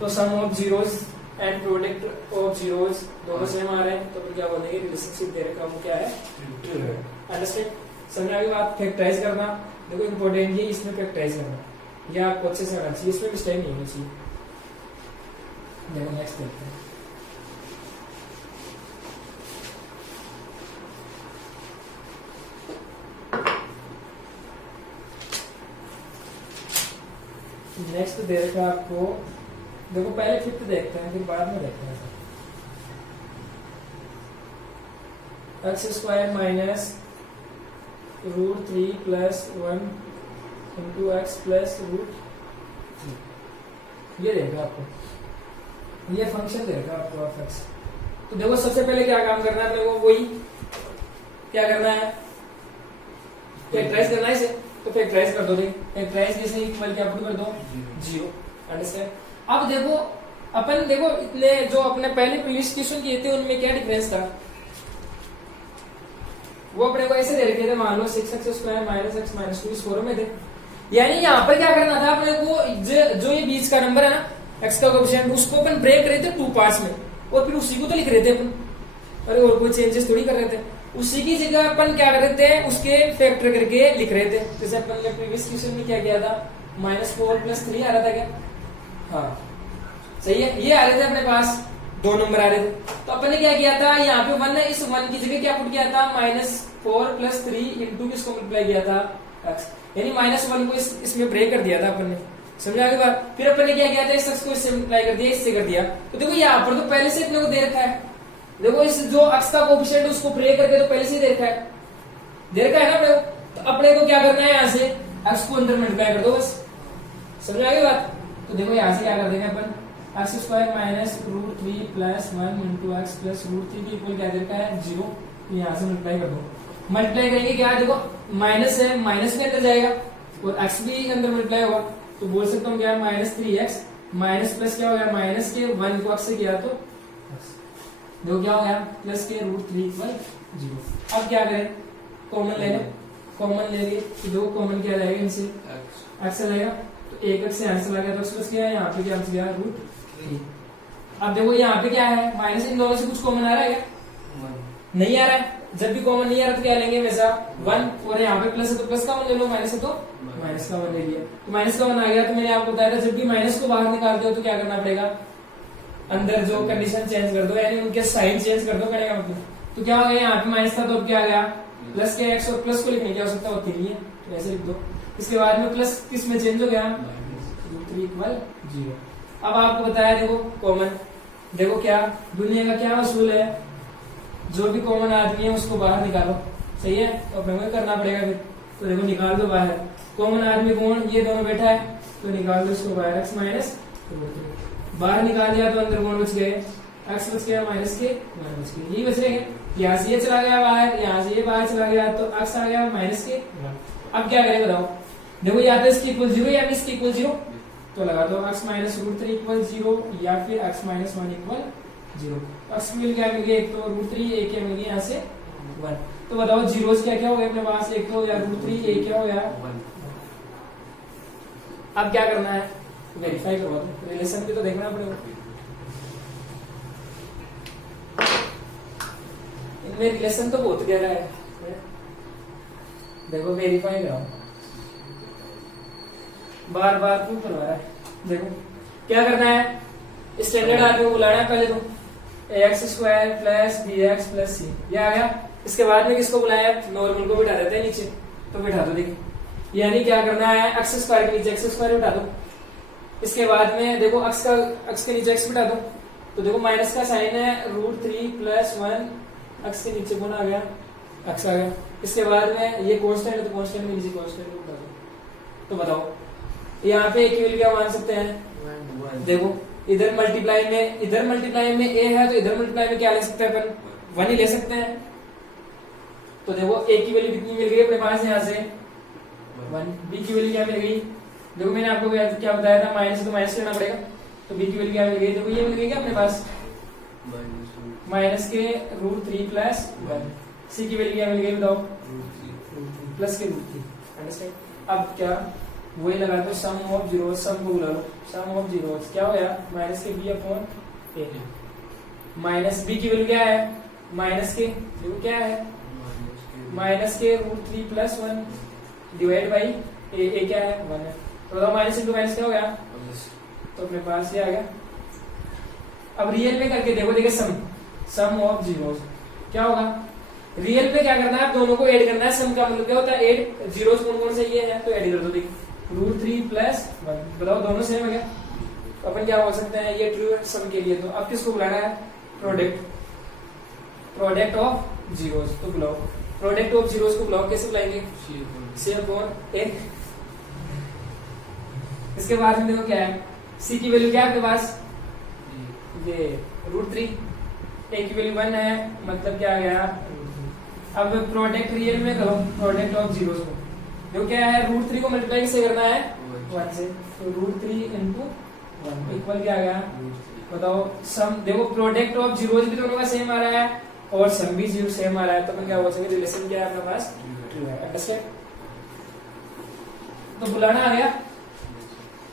तो sum of zeros and product of zeros दोनों सेम आ रहे हैं, तो फिर क्या बोलेंगे, रिलेशनशिप दे रखा वो क्या है, ट्रू है। अंडरस्टैंड, समझ आ गई बात। फैक्टराइज करना देखो इंपॉर्टेंट है, इसमें फैक्टराइज करना ये आपको अच्छे से आना चाहिए, इसमें मिस्टेक नहीं होनी चाहिए। देखो नेक्स्ट देखते हैं, नेक्स्ट दे रखा आपको, देखो पहले फिफ्थ देखते हैं फिर बाद में देखते हैं। x² minus √3 plus 1 into x plus √3, ये देगा आपको, ये फंक्शन देगा आपको f(x). तो देखो सबसे पहले क्या काम करना है अपने को, वही क्या करना है, फैक्टराइज करना है इसे, तो फैक्टराइज कर दो, फैक्टराइज जैसे इक्वल क्या पुट कर दो 0, अंडरस्टैंड। अब देखो अपन देखो इतने जो अपने पहले प्रीवियस क्वेश्चन किए थे उनमें क्या डिफरेंस था, वो अपने को ऐसे दे रखे थे, मान लो 6x² माइनस x माइनस 2 इस फॉर्म में थे। यानी यहाँ पर क्या करना था अपने को, जो ये बीच का नंबर है ना x का कोएफिशिएंट, उसको अपन ब्रेक रहे थे 2 पार्ट्स में और फिर उसी को तो लिख रहे थे अपन, अरे और कोई चेंजेस थोड़ी कर रहे थे, उसी की जगह अपन क्या कर रहे थे, उसके फैक्टर करके लिख रहे थे। जैसे अपन ने प्रीवियस क्वेश्चन में क्या किया था, -4 + 3 आ रहा था क्या, हाँ सही है, ये आ रहे थे अपने पास दो नंबर आ रहे थे, तो अपन ने क्या किया था, यहाँ पे 1 है, इस 1 की जगह क्या पुट किया था, -4 + 3 इंटू किसको मल्टीप्लाई किया था, x, यानी -1 को इसमें ब्रेक कर दिया था अपन ने, समझ आ गई बात। फिर अपन ने क्या किया था, इस x को इससे मल्टीप्लाई कर दिया, इससे कर दिया। तो देखो यहाँ पर तो पहले से अपने को दे रखा है, देखो इस जो x का कोएफिशिएंट है उसको ब्रेक करके तो पहले से ही दे रखा है, दे रखा है ना अपने को। तो अपने को क्या करना है, यहाँ से x को अंदर मल्टीप्लाई कर दो बस, समझ आ गई बात। तो देखो यहाँ से क्या कर देंगे अपन, x² - √3 + 1 इंटू x प्लस √3 की इक्वल क्या दे रखा है, 0। यहाँ से मल्टीप्लाई कर दो, मल्टीप्लाई करेंगे क्या, देखो माइनस है, माइनस के अंदर जाएगा और x भी अंदर मल्टीप्लाई होगा, तो बोल सकता हूँ क्या, -3x माइनस प्लस क्या हो गया, माइनस के 1 को x से किया तो देखो क्या हो गया, प्लस के √3 = 0। अब क्या करें, कॉमन ले लो, कॉमन ले लिए तो देखो कॉमन क्या रहेगा, इनसे x लगेगा, तो एक x से यहाँ से चला गया तो x प्लस क्या है, यहाँ पे क्या बच गया, √3। अब देखो यहाँ पे क्या है, माइनस, इन दोनों से कुछ कॉमन आ रहा है क्या, नहीं आ रहा है। जब भी कॉमन नहीं आ रहा तो क्या लेंगे हमेशा 1, और यहाँ पे प्लस है तो प्लस का 1 ले लो, माइनस है तो माइनस का 1 ले लिया, तो माइनस का 1 आ गया। तो मैंने आपको बताया था जब भी माइनस को बाहर निकालते हो तो क्या करना पड़ेगा, अंदर जो कंडीशन चेंज कर दो, यानी उनके साइन चेंज कर दो, कहने का मतलब। तो क्या हो गया, यहाँ पे माइनस था तो अब क्या आ गया, प्लस के x, और प्लस को लिखने क्या हो सकता है, वो 3 है, तो ऐसे लिख दो। इसके बाद में प्लस किस में चेंज हो गया, √3 = 0। अब आपको बताया देखो कॉमन, देखो क्या दुनिया का क्या असूल है, जो भी कॉमन आदमी है उसको बाहर निकालो, सही है। तो अपने को करना पड़ेगा फिर, तो देखो निकाल दो बाहर, कॉमन आदमी कौन, ये दोनों बैठा है, तो निकाल दो इसको बाहर, x - √3 बाहर निकाल दिया तो अंदर कौन बच गए, x बच गया, माइनस के 1 बच गए, यही बच रहे हैं। यहाँ से ये चला गया बाहर, यहाँ से ये बाहर चला गया, तो x आ गया माइनस के 1। अब क्या करें बताओ, देखो या तो इसकी इक्वल 0 या इसकी इक्वल 0, तो लगा दो x - √3 = 0 या फिर x - 1 = 0। x मिल गया, मिल गया एक तो √3, एक क्या मिल गया यहाँ से 1। तो बताओ जीरोस क्या क्या हो गया अपने पास, एक तो हो गया √3, एक क्या हो गया 1। अब क्या करना है, वेरीफाई करवा दो, रिलेशन भी तो देखना पड़ेगा, इनमें रिलेशन तो बहुत गहरा है, देखो वेरीफाई कराओ, बार बार क्यों करवा रहा है। देखो क्या करना है, स्टैंडर्ड आदमी को बुलाना है पहले तो, ax² + bx + c, ये आ गया। इसके बाद में किसको बुलाया, नॉर्मल को बिठा देते हैं नीचे, तो बिठा दो, देखिए यानी क्या करना है, x² के नीचे x² बिठा दो। इसके बाद में देखो x के नीचे x बिठा दो, तो देखो माइनस का साइन है, √3 + 1, x के नीचे कौन आ गया, x आ गया। इसके बाद में ये कांस्टेंट है तो कांस्टेंट के नीचे कांस्टेंट बिठा दो। तो बताओ यहाँ पे एक वैल्यू क्या मान सकते हैं, देखो इधर मल्टीप्लाई में a है, तो इधर मल्टीप्लाई में क्या ले सकते हैं अपन, 1 ही ले सकते हैं। तो देखो a की वैल्यू कितनी मिल गई अपने पास, यहाँ से 1, b की वैल्यू क्या मिल गई, देखो मैंने आपको क्या बताया था, माइनस तो माइनस लेना पड़ेगा, तो b की वैल्यू क्या मिल गई, देखो ये मिल गई क्या अपने पास, माइनस के √3 + 1। c की वैल्यू क्या मिल गई बताओ, प्लस के √3, अंडरस्टैंड। अब क्या वही लगा दो, सम ऑफ जीरो, सम को बुला लो, सम ऑफ जीरो क्या हो गया, माइनस के b/a, माइनस b की वैल्यू क्या है, माइनस के देखो क्या है, माइनस के √3 + 1 डिवाइड बाई a क्या है 1 है, तो बताओ माइनस इंटू माइनस क्या हो गया, तो अपने पास ये आ गया। अब रियल में करके देखो, देखिए सम ऑफ जीरोस क्या होगा, रियल में क्या करना है, दोनों को ऐड करना है, सम का मतलब क्या होता है ऐड, जीरोस कौन कौन से ये है तो ऐड कर दो, देखिए √3 + 1, बताओ दोनों सेम है क्या, तो अपन क्या बोल सकते हैं, ये ट्रू है सम के लिए। तो अब किसको बुलाना है, प्रोडक्ट ऑफ जीरोस, तो बुलाओ प्रोडक्ट ऑफ जीरोस को बुलाओ, कैसे बुलाएंगे, c/a। इसके बाद में देखो क्या है, c की वैल्यू क्या है आपके पास, ये √3, a की वैल्यू 1 है, मतलब क्या आ गया। अब प्रोडक्ट रियल में करो, प्रोडक्ट ऑफ जीरोस को, जो क्या है √3 को मल्टीप्लाई से करना है 1 से, तो √3 × 1 इक्वल क्या आ गया, बताओ सम, देखो प्रोडक्ट ऑफ जीरोस भी दोनों का सेम आ रहा है और सम भी जीरो सेम आ रहा है, तो अपन क्या बोल सकते, रिलेशन क्या है अपने पास, ट्रू है, अंडरस्टैंड। तो बुलाना आ गया,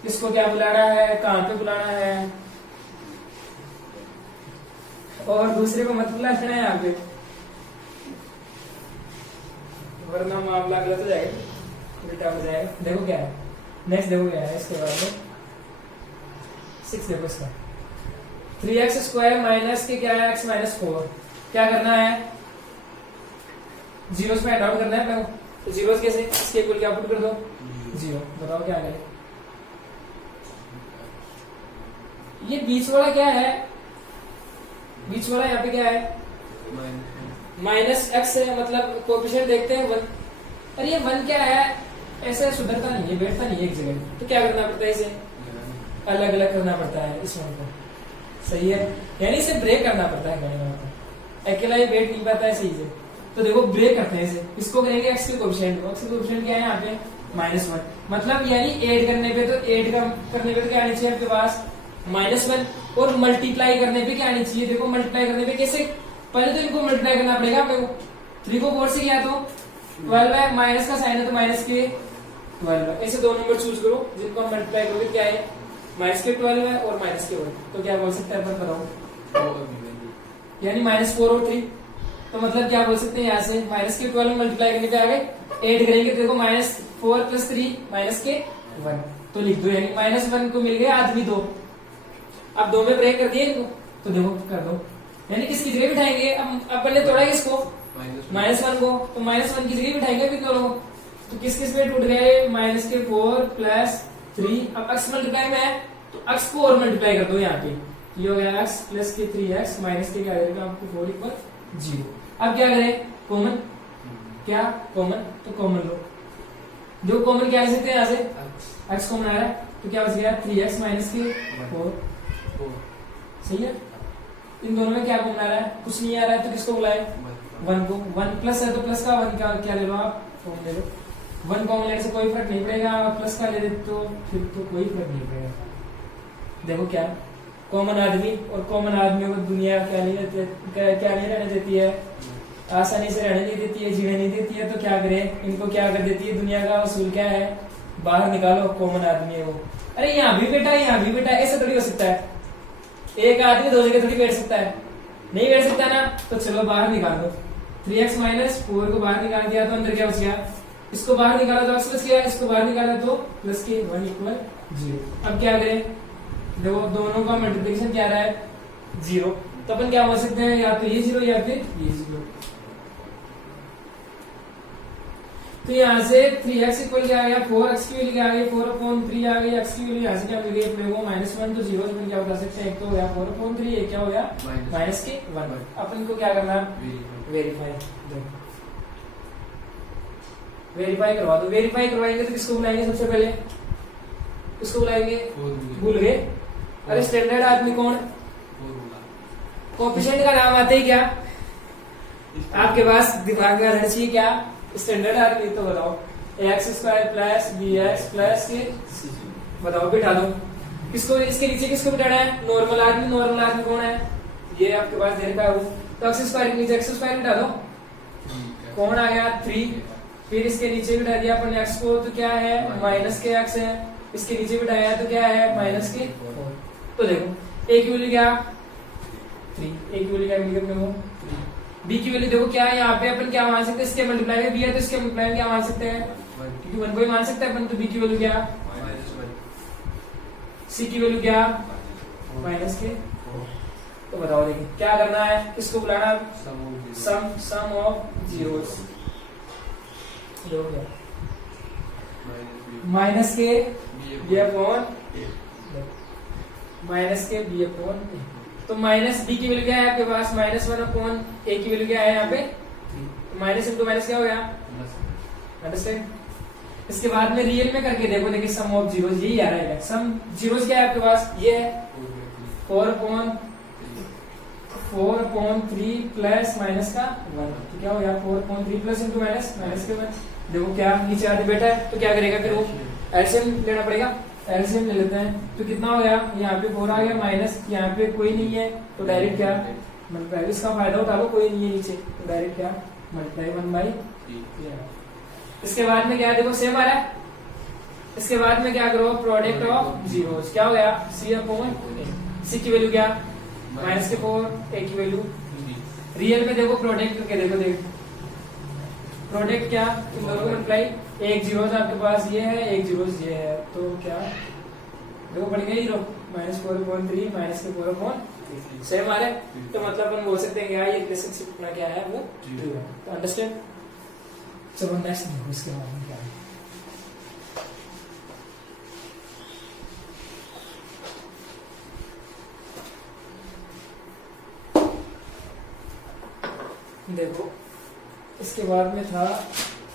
किसको क्या बुलाना है, कहां पे बुलाना है, और दूसरे को मत बुलाना है यहाँ पे, वरना मामला गलत हो जाएगा, उल्टा हो जाएगा। देखो क्या है नेक्स्ट, देखो क्या है इसके बाद में 6, देखो इसका 3x स्क्वायर माइनस के क्या है x माइनस 4। क्या करना है, जीरोस में एड आउट करना है अपने को। तो जीरोस कैसे, इसके इक्वल क्या पुट कर दो 0। बताओ क्या करें। ये बीच वाला क्या है, बीच वाला यहाँ पे क्या है माइनस एक्स है, मतलब कोएफिशिएंट देखते हैं 1। अरे ये 1 क्या है, ऐसे सुधरता नहीं है, बैठता नहीं है एक जगह। तो क्या करना पड़ता है, इसे अलग अलग करना पड़ता है इस वन को। सही है, यानी इसे ब्रेक करना पड़ता है कहने का, अकेला ये बैठ नहीं पाता है सही से। तो देखो ब्रेक करते हैं इसे, इसको करेंगे एक्स के कोएफिशिएंट को। एक्स के कोएफिशिएंट क्या है यहाँ पे -1, मतलब यानी ऐड करने पे तो ऐड करने पे तो क्या आनी चाहिए आपके पास -1, और मल्टीप्लाई करने पे क्या आनी चाहिए, देखो मल्टीप्लाई करने पे कैसे, पहले तो इनको मल्टीप्लाई करना पड़ेगा आपको। 3 को 4 से किया तो 12 है, माइनस का साइन है तो माइनस के 12 है। ऐसे दो नंबर चूज करो जिनको हम मल्टीप्लाई करोगे, क्या है माइनस के 12 है और माइनस के 1। तो क्या बोल सकते हैं अपन, बताओ, यानी -4 और 3। तो मतलब क्या बोल सकते हैं यहाँ से माइनस के 12 मल्टीप्लाई करने पे आगे ऐड करेंगे तो देखो -4 + 3 माइनस के 1। तो लिख दो, यानी -1 को मिल गया आदमी 2। अब 2 में ब्रेक कर दिए इनको, तो देखो कर दो, यानी किसकी जगह बिठाएंगे, अब अपन ने तोड़ा किसको -1 को, तो -1 की जगह बिठाएंगे फिर दोनों को। तो किस किस में टूट गए, -4 + 3। अब x मल्टीप्लाई में है तो x को और मल्टीप्लाई कर दो यहाँ पे, ये हो गया x + के 3x माइनस के क्या आएगा आपको 4 = 0। अब क्या करें, कॉमन, क्या कॉमन, तो कॉमन लो, जो कॉमन क्या ले सकते हैं यहाँ से x कॉमन आ रहा है, तो क्या बच गया 3x माइनस के 4। सही है, इन दोनों में क्या कॉमन आ रहा है, कुछ नहीं आ रहा है, तो किसको बुलाए 1 को। 1 प्लस है तो प्लस का 1 का क्या ले लो आप, कॉमन ले लो। 1 कॉमन लेने से कोई फर्क नहीं पड़ेगा, प्लस का ले दे तो फिर तो कोई फर्क नहीं पड़ेगा। देखो क्या कॉमन आदमी, और कॉमन आदमियों को दुनिया क्या नहीं रहने देती है, आसानी से रहने नहीं देती है, जीने नहीं देती है। तो क्या करे, इनको क्या कर देती है, दुनिया का उसूल क्या है, बाहर निकालो कॉमन आदमी है वो। अरे यहाँ भी बेटा, यहाँ भी बेटा, ऐसा थोड़ी हो सकता है, एक आदमी 2 जगह थोड़ी बैठ सकता है, नहीं बैठ सकता ना। तो चलो बाहर निकाल दो, 3x माइनस 4 को बाहर निकाल दिया तो अंदर क्या बच गया, इसको बाहर निकाला तो x बच गया, इसको बाहर निकाला तो प्लस के 1 = 0। अब क्या करें, देखो दोनों का मल्टीप्लिकेशन क्या रहा है 0, तो अपन क्या बोल सकते हैं, या तो ये 0 या फिर ये 0। तो यहाँ से 3x इक्वल क्या आ गया, 4x की वैल्यू क्या आ गई 4/3 आ गई, x की वैल्यू यहाँ से क्या मिल गई अपने को -1, तो 0 से क्या बता सकते हैं, एक तो हो गया 4/3, एक क्या हो गया माइनस के 1। अपन को क्या करना है, वेरीफाई, वेरीफाई करवा दो। वेरीफाई करवाएंगे तो किसको बुलाएंगे, सबसे पहले किसको बुलाएंगे, भूल गए। अरे स्टैंडर्ड आदमी कौन, कोएफिशिएंट का नाम आते ही क्या आपके पास दिमाग में रहना चाहिए, क्या स्टैंडर्ड आदमी। तो बताओ x² + bx + के, बताओ बिठा दो किसको, इसके नीचे किसको बिठाना है, नॉर्मल आदमी। नॉर्मल आदमी कौन है, ये आपके पास दे रखा है वो, तो x² के नीचे x² बिठा दो, कौन आ गया 3। फिर इसके नीचे बिठा दिया अपन x को, तो क्या है माइनस के x है, इसके नीचे बिठाया तो क्या है माइनस के 4। तो देखो a की वैल्यू क्या 3, a की वैल्यू क्या मिली अपने को 3। b की वैल्यू देखो क्या है, यहाँ पे अपन क्या मान सकते हैं, इसके मल्टीप्लाई में b है तो इसके मल्टीप्लाई में क्या मान सकते हैं, क्योंकि 1 को ही मान सकते हैं अपन। तो b की वैल्यू क्या, c की वैल्यू क्या माइनस के 4। तो बताओ देखिए क्या करना है, किसको बुलाना, सम ऑफ जीरोस, माइनस के b/a। तो माइनस b की वैल्यू क्या है आपके पास, -1/a की वैल्यू क्या है यहाँ पे, माइनस इंटू माइनस क्या हो गया, अंडरस्टैंड। इसके बाद में रियल में करके देखो, देखिए सम ऑफ जीरोस यही आ रहा है। सम जीरोस क्या है आपके पास, ये है 4/3 प्लस माइनस का 1। तो क्या हो गया 4/3 प्लस इंटू माइनस के 1। देखो क्या नीचे आदमी बैठा है तो क्या करेगा, फिर वो एलसीएम लेना पड़ेगा, एलसीएम ले लेते हैं। तो कितना हो गया, यहाँ पे 4 आ गया, माइनस यहाँ पे कोई नहीं है तो डायरेक्ट क्या मल्टीप्लाई, इसका फायदा उठा लो, कोई नहीं है नीचे तो डायरेक्ट क्या मल्टीप्लाई 1/3। इसके बाद में क्या देखो सेम आ रहा है, इसके बाद में क्या करो, प्रोडक्ट ऑफ जीरोस, क्या हो गया c की वैल्यू क्या माइनस के 4, a की वैल्यू। रियल में देखो प्रोडक्ट करके देखो, प्रोडक्ट क्या इन दोनों को मल्टीप्लाई, एक जीरोस आपके पास ये है, एक जीरोस ये है, तो क्या देखो बढ़ गया 0 -4/3 माइनस के 4/3। सेम आ रहा है, तो मतलब अपन बोल सकते हैं यार ये रिलेशनशिप अपना क्या है वो True. तो अंडरस्टैंड। चलो नेक्स्ट देखो इसके बाद में क्या है। देखो इसके बाद में था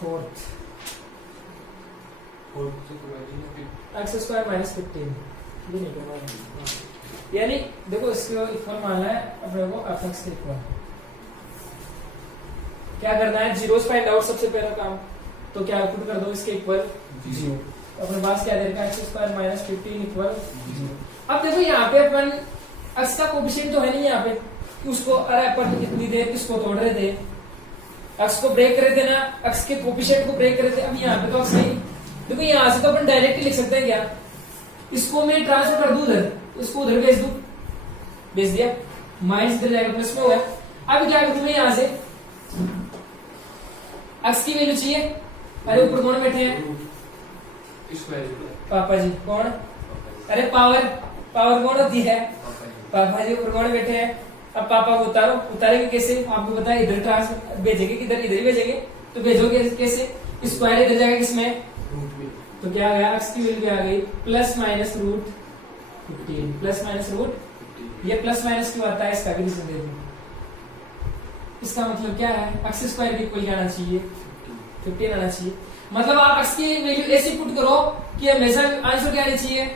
फोर्थ एक्स स्क्वायर माइनस 15 भी नहीं करना, यानी देखो इसको इक्वल मानना है अपने को एफ एक्स के इक्वल। क्या करना है, जीरोस फाइंड आउट सबसे पहला काम, तो क्या पुट कर दो इसके इक्वल जीरो। अपने पास क्या दे रखा है, x square minus 15 equal zero. अब देखो यहाँ पे अपन एक्स का कोफिशिएंट तो है नहीं यहाँ पे कि उसको, अरे अपन इतनी देर किसको तोड़ रहे थे, एक्स को ब्रेक कर रहे थे ना, एक्स के कोफिशिएंट को ब्रेक कर रहे थे। अब यहाँ पे तो एक्स नहीं, देखो यहाँ से तो अपन डायरेक्ट ही लिख सकते हैं क्या, इसको मैं ट्रांसफर कर दूं उधर, इसको उधर भेज दूं, भेज दिया, माइनस इधर जाएगा प्लस में होगा। अब क्या करूं मैं यहाँ से, एक्स की वैल्यू चाहिए, अरे ऊपर कौन बैठे हैं, पापा जी। कौन, अरे पावर कौन होती है, पापा जी। ऊपर कौन बैठे हैं, अब पापा को उतारो, उतारेंगे कैसे आपको पता है, इधर ट्रांसफर भेजेंगे किधर, इधर ही भेजेंगे, तो भेजोगे कैसे, स्क्वायर इधर जाएगा किसमें, तो क्या आ गया, एक्स की वैल्यू आ गई plus minus root 15, plus minus root, ये प्लस माइनस क्यों आता है इसका भी रीजन दे दूं। इसका मतलब क्या है, एक्स स्क्वायर की इक्वल आना चाहिए 15 आना चाहिए, मतलब आप एक्स की वैल्यू ऐसे पुट करो कि हमेशा आंसर क्या आना चाहिए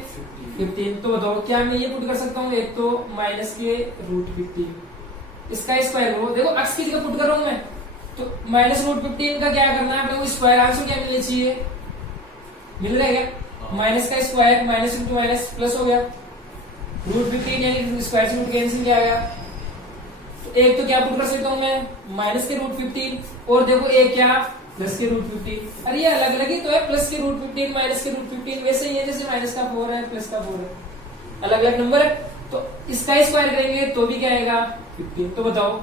15। तो बताओ क्या मैं ये पुट कर सकता हूँ, एक तो माइनस के रूट 15, इसका स्क्वायर करो, देखो एक्स की जगह पुट कर रहा हूं मैं, तो माइनस रूट 15 का क्या करना है अपने को, स्क्वायर आंसर क्या मिलना चाहिए, मिल रहा है क्या, माइनस का square minus into minus plus हो गया, रूट 15 यानी स्क्वायर से रूट कैंसिल किया गया, तो एक तो क्या पुट कर सकता हूं मैं, माइनस के रूट 15, और देखो एक क्या प्लस के रूट 15, अरे ये अलग अलग ही तो है, प्लस के रूट 15 माइनस के रूट 15 वैसे ही है जैसे माइनस का 4 है प्लस का 4 है, अलग अलग नंबर है, तो इसका स्क्वायर करेंगे तो भी क्या आएगा 15। तो बताओ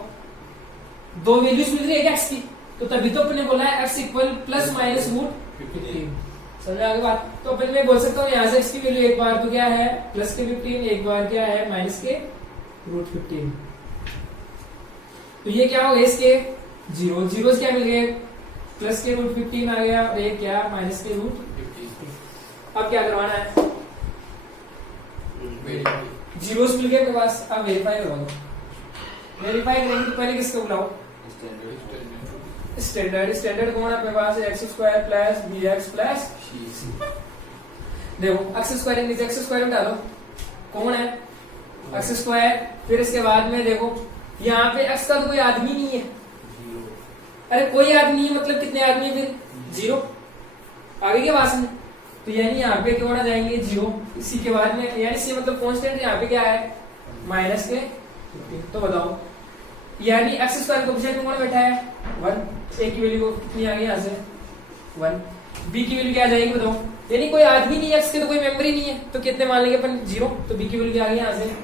दो वैल्यूज मिल रही है क्या एक्स की, तो तभी तो अपने बोला है x equal plus minus root 15, समझ आगे बात। तो अपन मैं बोल सकता हूँ यहाँ से इसकी वैल्यू एक बार तो क्या है प्लस के 15, एक बार क्या है माइनस के रूट 15, तो ये क्या हो गया इसके जीरो, जीरो क्या मिल गए, प्लस के रूट 15 आ गया, और एक क्या माइनस के रूट 15। अब क्या करवाना है, जीरोस मिल गए मेरे पास, अब वेरीफाई करवाओ, वेरीफाई करेंगे तो पहले किसको बुलाओ, स्टैंडर्ड। स्टैंडर्ड कौन है अपने पास, x square plus b x plus c. देखो एक्स स्क्वायर नीचे एक्स स्क्वायर में डालो, कौन है एक्स स्क्वायर, फिर इसके बाद में देखो यहाँ पे एक्स का तो कोई आदमी नहीं है, अरे कोई आदमी नहीं है मतलब कितने आदमी है, फिर जीरो आगे के पास में, तो यानी यहाँ पे क्यों ना जाएंगे जीरो, इसी के बाद में यानी सी मतलब कांस्टेंट यहाँ पे क्या है माइनस के 15। तो बताओ यानी एक्स स्क्वायर कोएफिशिएंट में कौन बैठा है 1, ए की वैल्यू कितनी आ गई यहाँ से 1, बी की वैल्यू क्या आ जाएगी बताओ, यानी कोई आदमी नहीं है एक्स के, तो कोई मेंबर ही नहीं है, तो कितने मान लेंगे अपन 0, तो बी की वैल्यू क्या आ गई यहाँ से,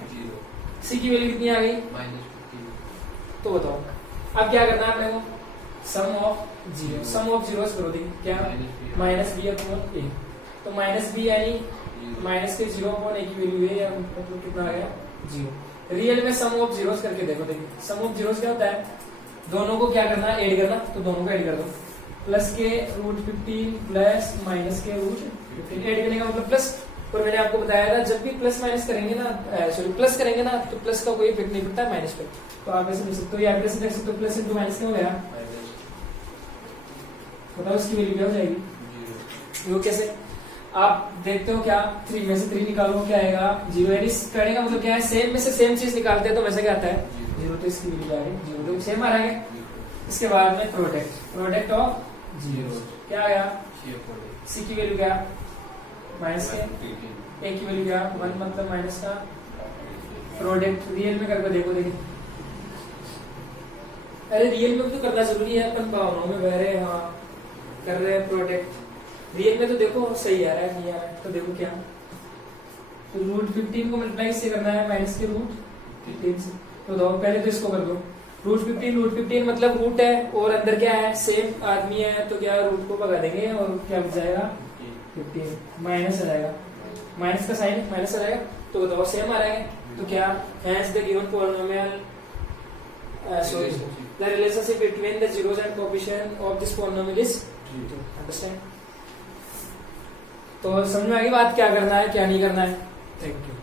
सी की वैल्यू कितनी आ गई -15। तो बताओ अब क्या करना है अपने को, sum of zero, sum of zeros करो, देखिए क्या माइनस बी अपॉन ए, तो माइनस बी यानी माइनस के 0 अपॉन ए की वैल्यू है, या मतलब कितना आ गया 0। रियल में सम ऑफ जीरोस करके देखो, देखिए सम ऑफ जीरोस क्या होता है, दोनों को क्या करना ऐड करना, तो दोनों को ऐड कर दो, प्लस के रूट 15 प्लस माइनस के रूट 15, ऐड करने का मतलब प्लस, और मैंने आपको बताया था जब भी प्लस माइनस करेंगे ना, सॉरी प्लस करेंगे ना, तो प्लस का कोई इफेक्ट नहीं पड़ता है माइनस पे, तो आप ऐसे लिख सकते हो, या ऐसे देख सकते हो प्लस इंटू माइनस क्या हो गया, बताओ इसकी वैल्यू क्या हो जाएगी, वो कैसे आप देखते हो क्या, 3 में से 3 निकालो क्या आएगा 0, यानी करने का मतलब क्या है, सेम में से सेम चीज निकालते हैं तो वैसे क्या आता है 0, तो इसकी वैल्यू आ गई 0, तो सेम आ रहा है। इसके बाद में प्रोडक्ट ऑफ जीरो क्या आया, सी की वैल्यू क्या माइनस के, ए की वैल्यू क्या 1, मतलब माइनस का प्रोडक्ट, रियल में करके देखो, देखिए अरे रियल में तो करना जरूरी है, अपन भावनाओं में बह रहे हैं, हाँ कर रहे हैं प्रोडक्ट, रियल में तो देखो सही आ रहा है नहीं आ रहा है, तो देखो क्या, तो रूट 15 को मल्टीप्लाई इससे करना है माइनस के रूट 15 से, तो दो पहले तो इसको कर दो, रूट 15 मतलब रूट है और अंदर क्या है सेम आदमी है, तो क्या रूट को भगा देंगे और क्या बच जाएगा 15, माइनस आ जाएगा, माइनस का साइन माइनस आ जाएगा, तो बताओ सेम आ रहेंगे। तो क्या hence the given polynomial sorry the relationship between the zeros and coefficient of this polynomial is true. Understand? तो समझ में आ गई बात, क्या करना है क्या नहीं करना है। Thank you.